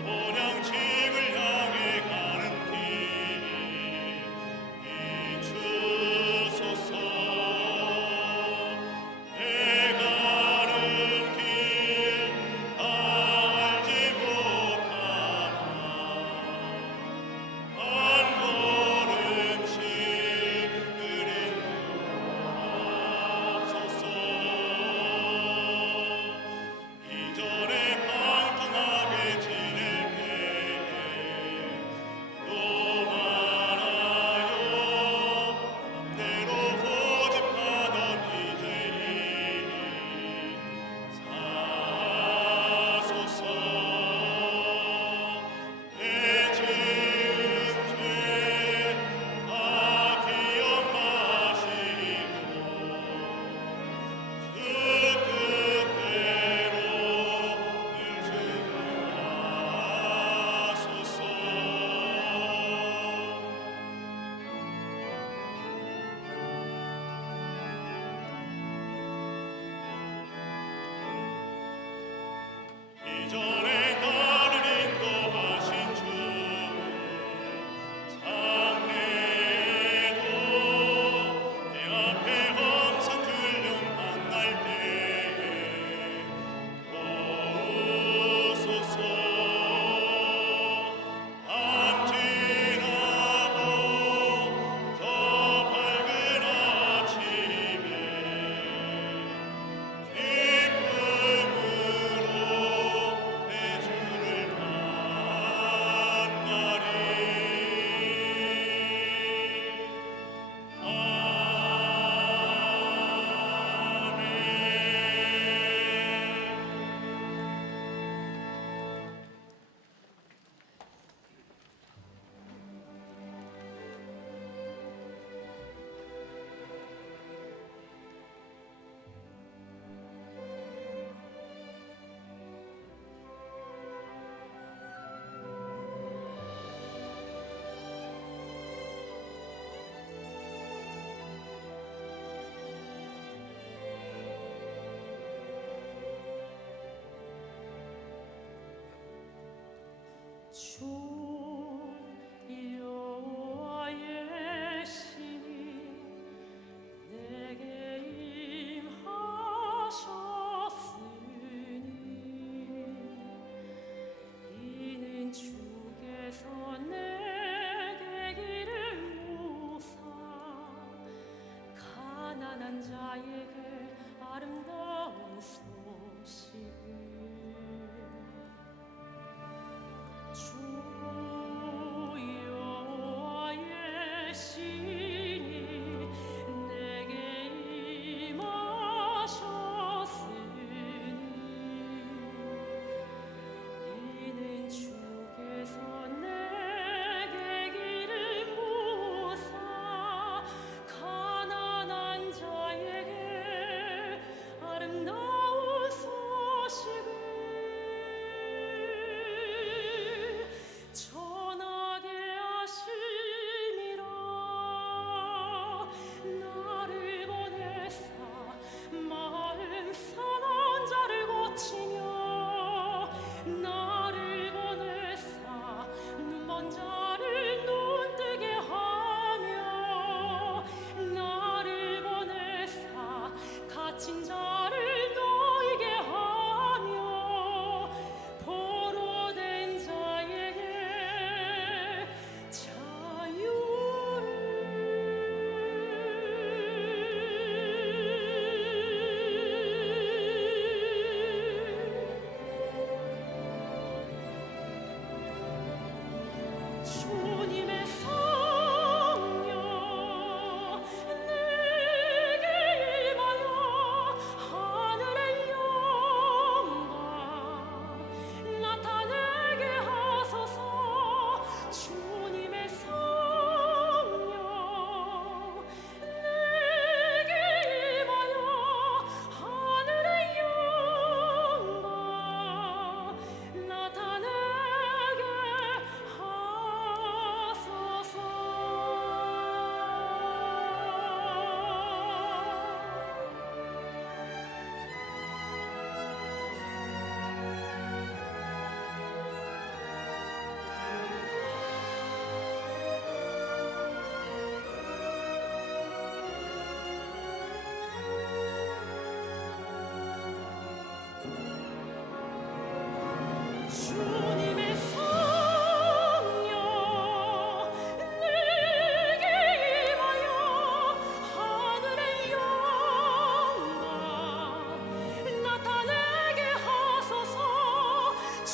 모량 집을 향해 가는 길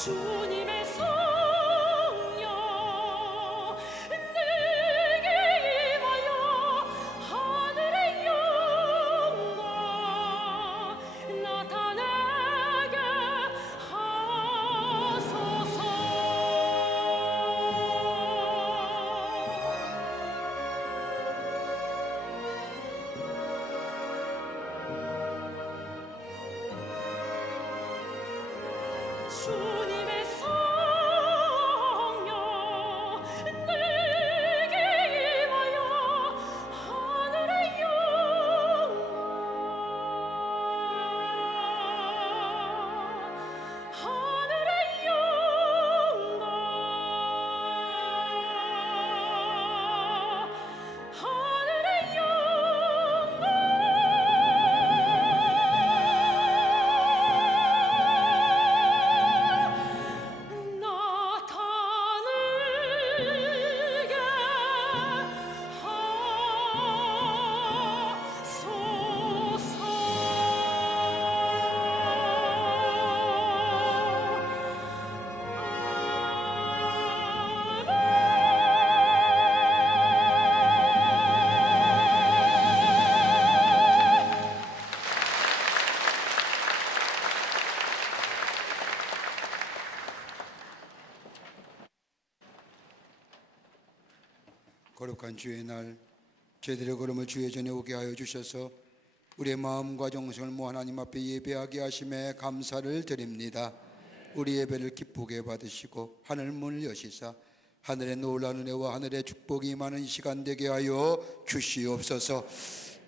주님의 성령 내게 임하여 하늘의 영광 나타내게 하소서. 주님의 성령 내게 임하여 하늘의 영광 하늘의 영광 하늘의 영광 나타내게 거룩한 주의 날 제대로 걸음을 주의 전에 오게 하여 주셔서 우리의 마음과 정성을 모아 하나님 앞에 예배하게 하심에 감사를 드립니다. 우리 예배를 기쁘게 받으시고 하늘 문을 여시사 하늘의 놀라운 은혜와 하늘의 축복이 임하는 이 시간 되게 하여 주시옵소서.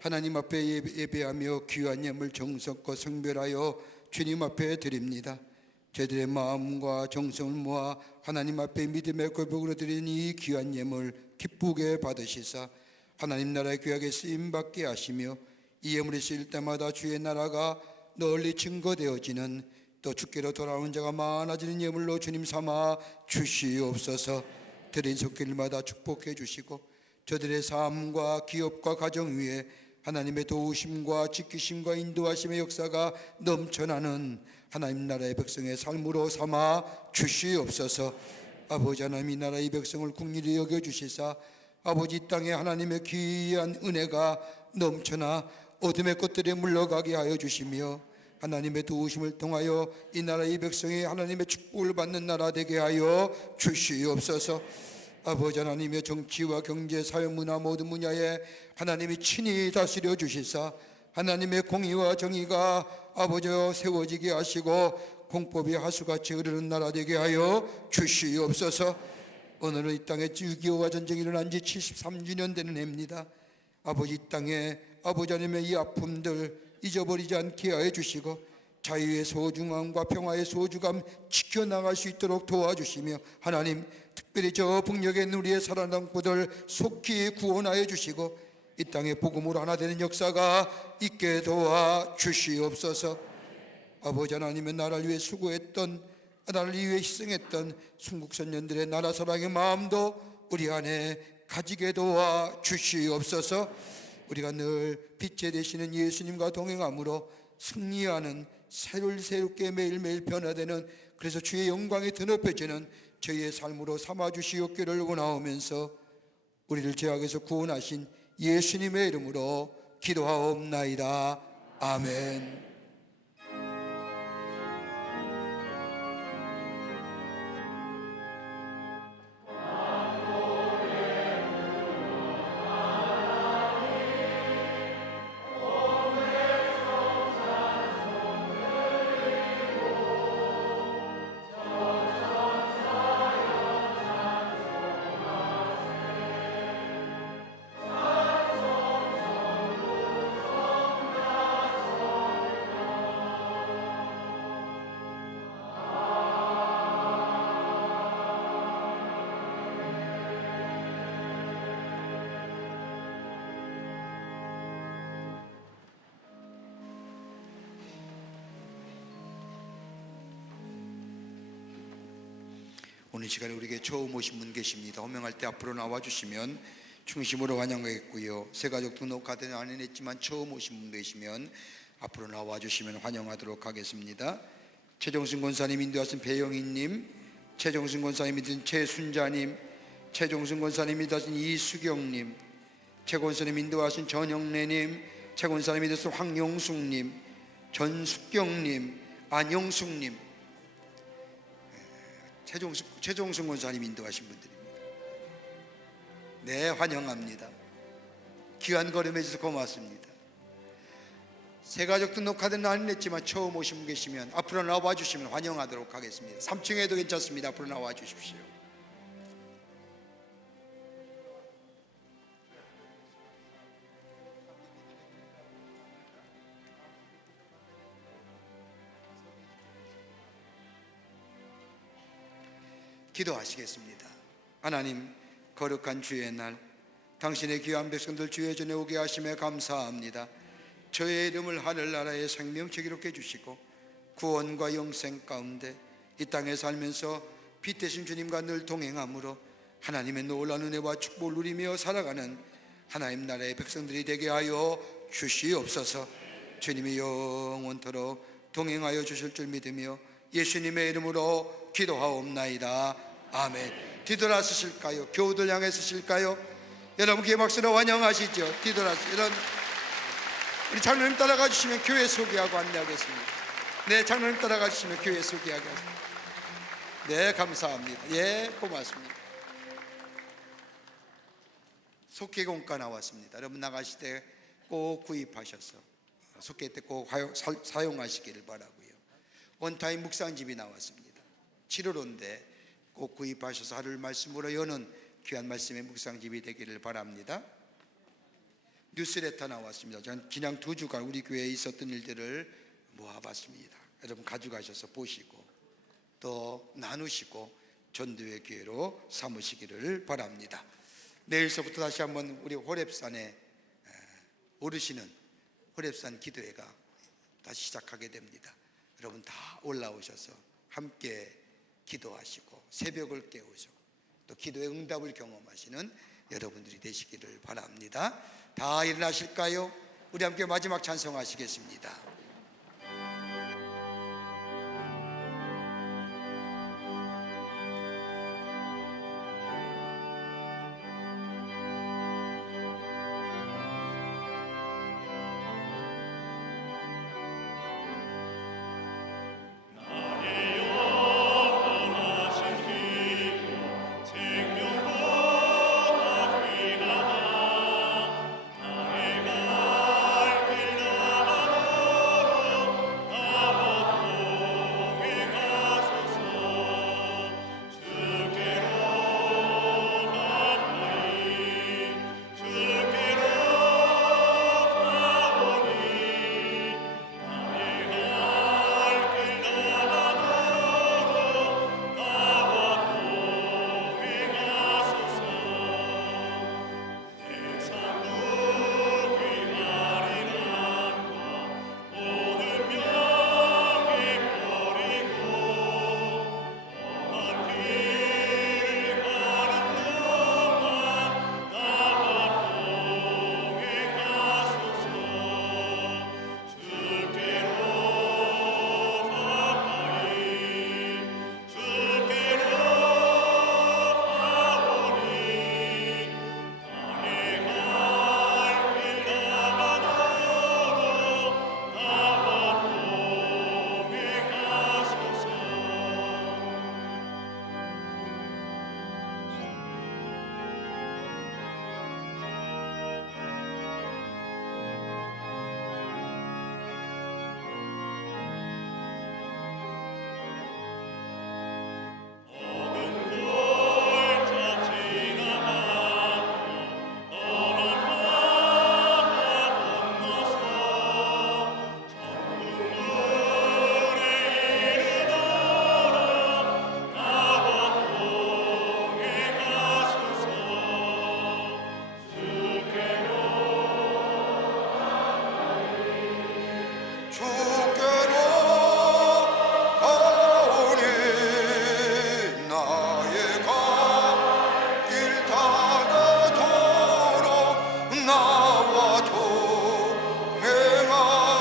하나님 앞에 예배하며 귀한 예물 정성껏 성별하여 주님 앞에 드립니다. 저희들의 마음과 정성을 모아 하나님 앞에 믿음의 고백으로 드린 이 귀한 예물 기쁘게 받으시사 하나님 나라의 귀하게 쓰임받게 하시며 이 예물이 쓰일 때마다 주의 나라가 널리 증거되어지는 또 주께로 돌아오는 자가 많아지는 예물로 주님 삼아 주시옵소서. 드린 손길마다 축복해 주시고 저들의 삶과 기업과 가정 위에 하나님의 도우심과 지키심과 인도하심의 역사가 넘쳐나는 하나님 나라의 백성의 삶으로 삼아 주시옵소서. 아버지 하나님 이 나라의 백성을 국리히 여겨주시사 아버지 이 땅에 하나님의 귀한 은혜가 넘쳐나 어둠의 꽃들에 물러가게 하여 주시며 하나님의 도우심을 통하여 이 나라의 백성이 하나님의 축복을 받는 나라 되게 하여 주시옵소서. 아버지 하나님의 정치와 경제, 사회, 문화 모든 분야에 하나님이 친히 다스려 주시사 하나님의 공의와 정의가 아버지여 세워지게 하시고 공법이 하수같이 흐르는 나라 되게 하여 주시옵소서. 오늘은 이 땅에 6.25가 전쟁이 일어난 지 73주년 되는 해입니다. 아버지 이 땅에 아버지 하나님의 이 아픔들 잊어버리지 않게 하여 주시고 자유의 소중함과 평화의 소중함 지켜나갈 수 있도록 도와주시며 하나님 특별히 저 북녘에 있는 우리의 살아난 곳을 속히 구원하여 주시고 이 땅에 복음으로 하나 되는 역사가 있게 도와주시옵소서. 아버지 하나님의 나라를 위해 수고했던 나라를 위해 희생했던 순국선녀들의 나라 사랑의 마음도 우리 안에 가지게 도와주시옵소서. 우리가 늘 빛에 되시는 예수님과 동행함으로 승리하는 새롭게 매일매일 변화되는 그래서 주의 영광이 드높여지는 저희의 삶으로 삼아주시옵기를 원하오면서 우리를 죄악에서 구원하신 예수님의 이름으로 기도하옵나이다. 아멘. 오늘 시간에 우리에게 처음 오신 분 계십니다. 호명할 때 앞으로 나와주시면 중심으로 환영하겠고요. 새가족 등록카드는 안 했지만 처음 오신 분 계시면 앞으로 나와주시면 환영하도록 하겠습니다. 최종순 권사님 인도하신 배영희님, 최종순 권사님 인도하신 최순자님, 최종순 권사님 인도하신 이수경님, 최 권사님 인도하신 전영래님, 최 권사님 인도하신 황용숙님, 전숙경님, 안용숙님, 최종순 권사님 인도하신 분들입니다. 네, 환영합니다. 귀한 걸음 해주셔서 고맙습니다. 새 가족도 녹화된 날은 했지만 처음 오신 분 계시면 앞으로 나와 주시면 환영하도록 하겠습니다. 3층에도 괜찮습니다. 앞으로 나와 주십시오. 기도하시겠습니다. 하나님, 거룩한 주의 날 당신의 귀한 백성들 주의 전에 오게 하심에 감사합니다. 저의 이름을 하늘나라의 생명책 기록해 주시고 구원과 영생 가운데 이 땅에 살면서 빛 대신 주님과 늘 동행함으로 하나님의 놀라운 은혜와 축복을 누리며 살아가는 하나님 나라의 백성들이 되게 하여 주시옵소서. 주님이 영원토록 동행하여 주실 줄 믿으며 예수님의 이름으로 기도하옵나이다. 아멘. 뒤돌아서실까요? 교우들 향해 서실까요? 여러분 귀의 박수로 환영하시죠. 뒤돌아서 이런 우리 장로님 따라가 주시면 교회 소개하고 안내하겠습니다. 네, 장로님 따라가 주시면 교회 소개하겠습니다. 네, 감사합니다. 예, 고맙습니다. 속개공과 나왔습니다. 여러분 나가실 때 꼭 구입하셔서 속개 때 꼭 사용하시기를 바라고요. 원타임 묵상집이 나왔습니다. 7월호인데 꼭 구입하셔서 하루를 말씀으로 여는 귀한 말씀의 묵상집이 되기를 바랍니다. 뉴스레터 나왔습니다. 저는 그냥 2주간 우리 교회에 있었던 일들을 모아봤습니다. 여러분 가져가셔서 보시고 또 나누시고 전도의 기회로 삼으시기를 바랍니다. 내일서부터 다시 한번 우리 호렙산에 오르시는 호렙산 기도회가 다시 시작하게 됩니다. 여러분 다 올라오셔서 함께 기도하시고 새벽을 깨우죠. 또 기도의 응답을 경험하시는 여러분들이 되시기를 바랍니다. 다 일어나실까요? 우리 함께 마지막 찬송하시겠습니다.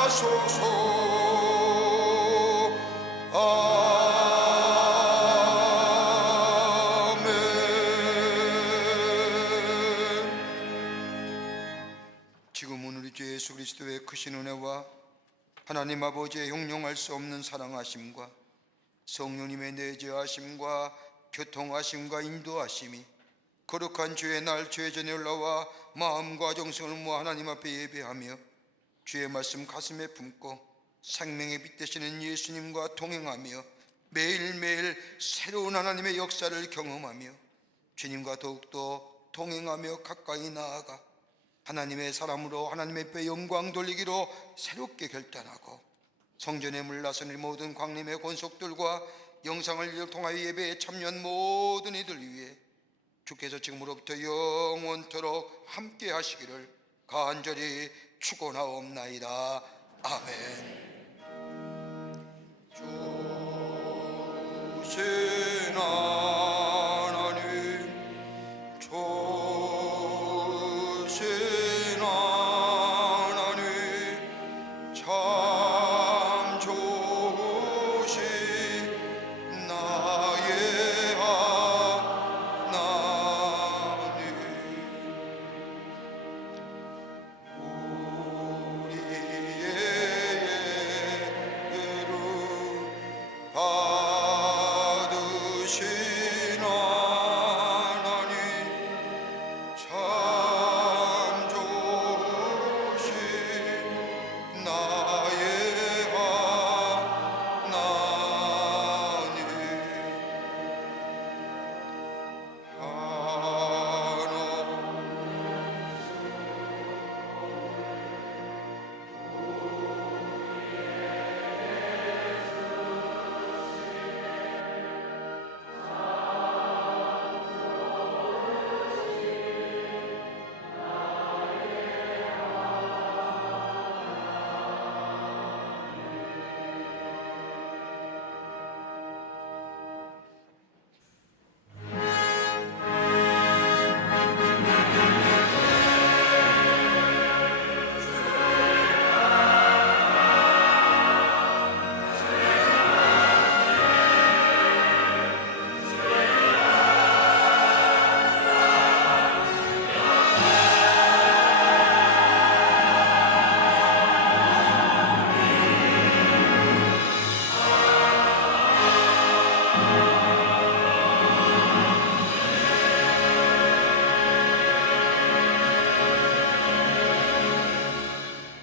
소서 하나님 아버지의 형용할 수 없는 사랑하심과 성령님의 내재하심과 교통하심과 인도하심이 거룩한 주의 날 주의 전에 올라와 마음과 정성을 모아 하나님 앞에 예배하며 주의 말씀 가슴에 품고 생명의 빛 되시는 예수님과 동행하며 매일매일 새로운 하나님의 역사를 경험하며 주님과 더욱더 동행하며 가까이 나아가 하나님의 사람으로 하나님의 배 영광 돌리기로 새롭게 결단하고 성전에 물나선 모든 광림의 권속들과 영상을 통하여 예배에 참여한 모든 이들 위해 주께서 지금으로부터 영원토록 함께 하시기를 간절히 축원하옵나이다. 아멘.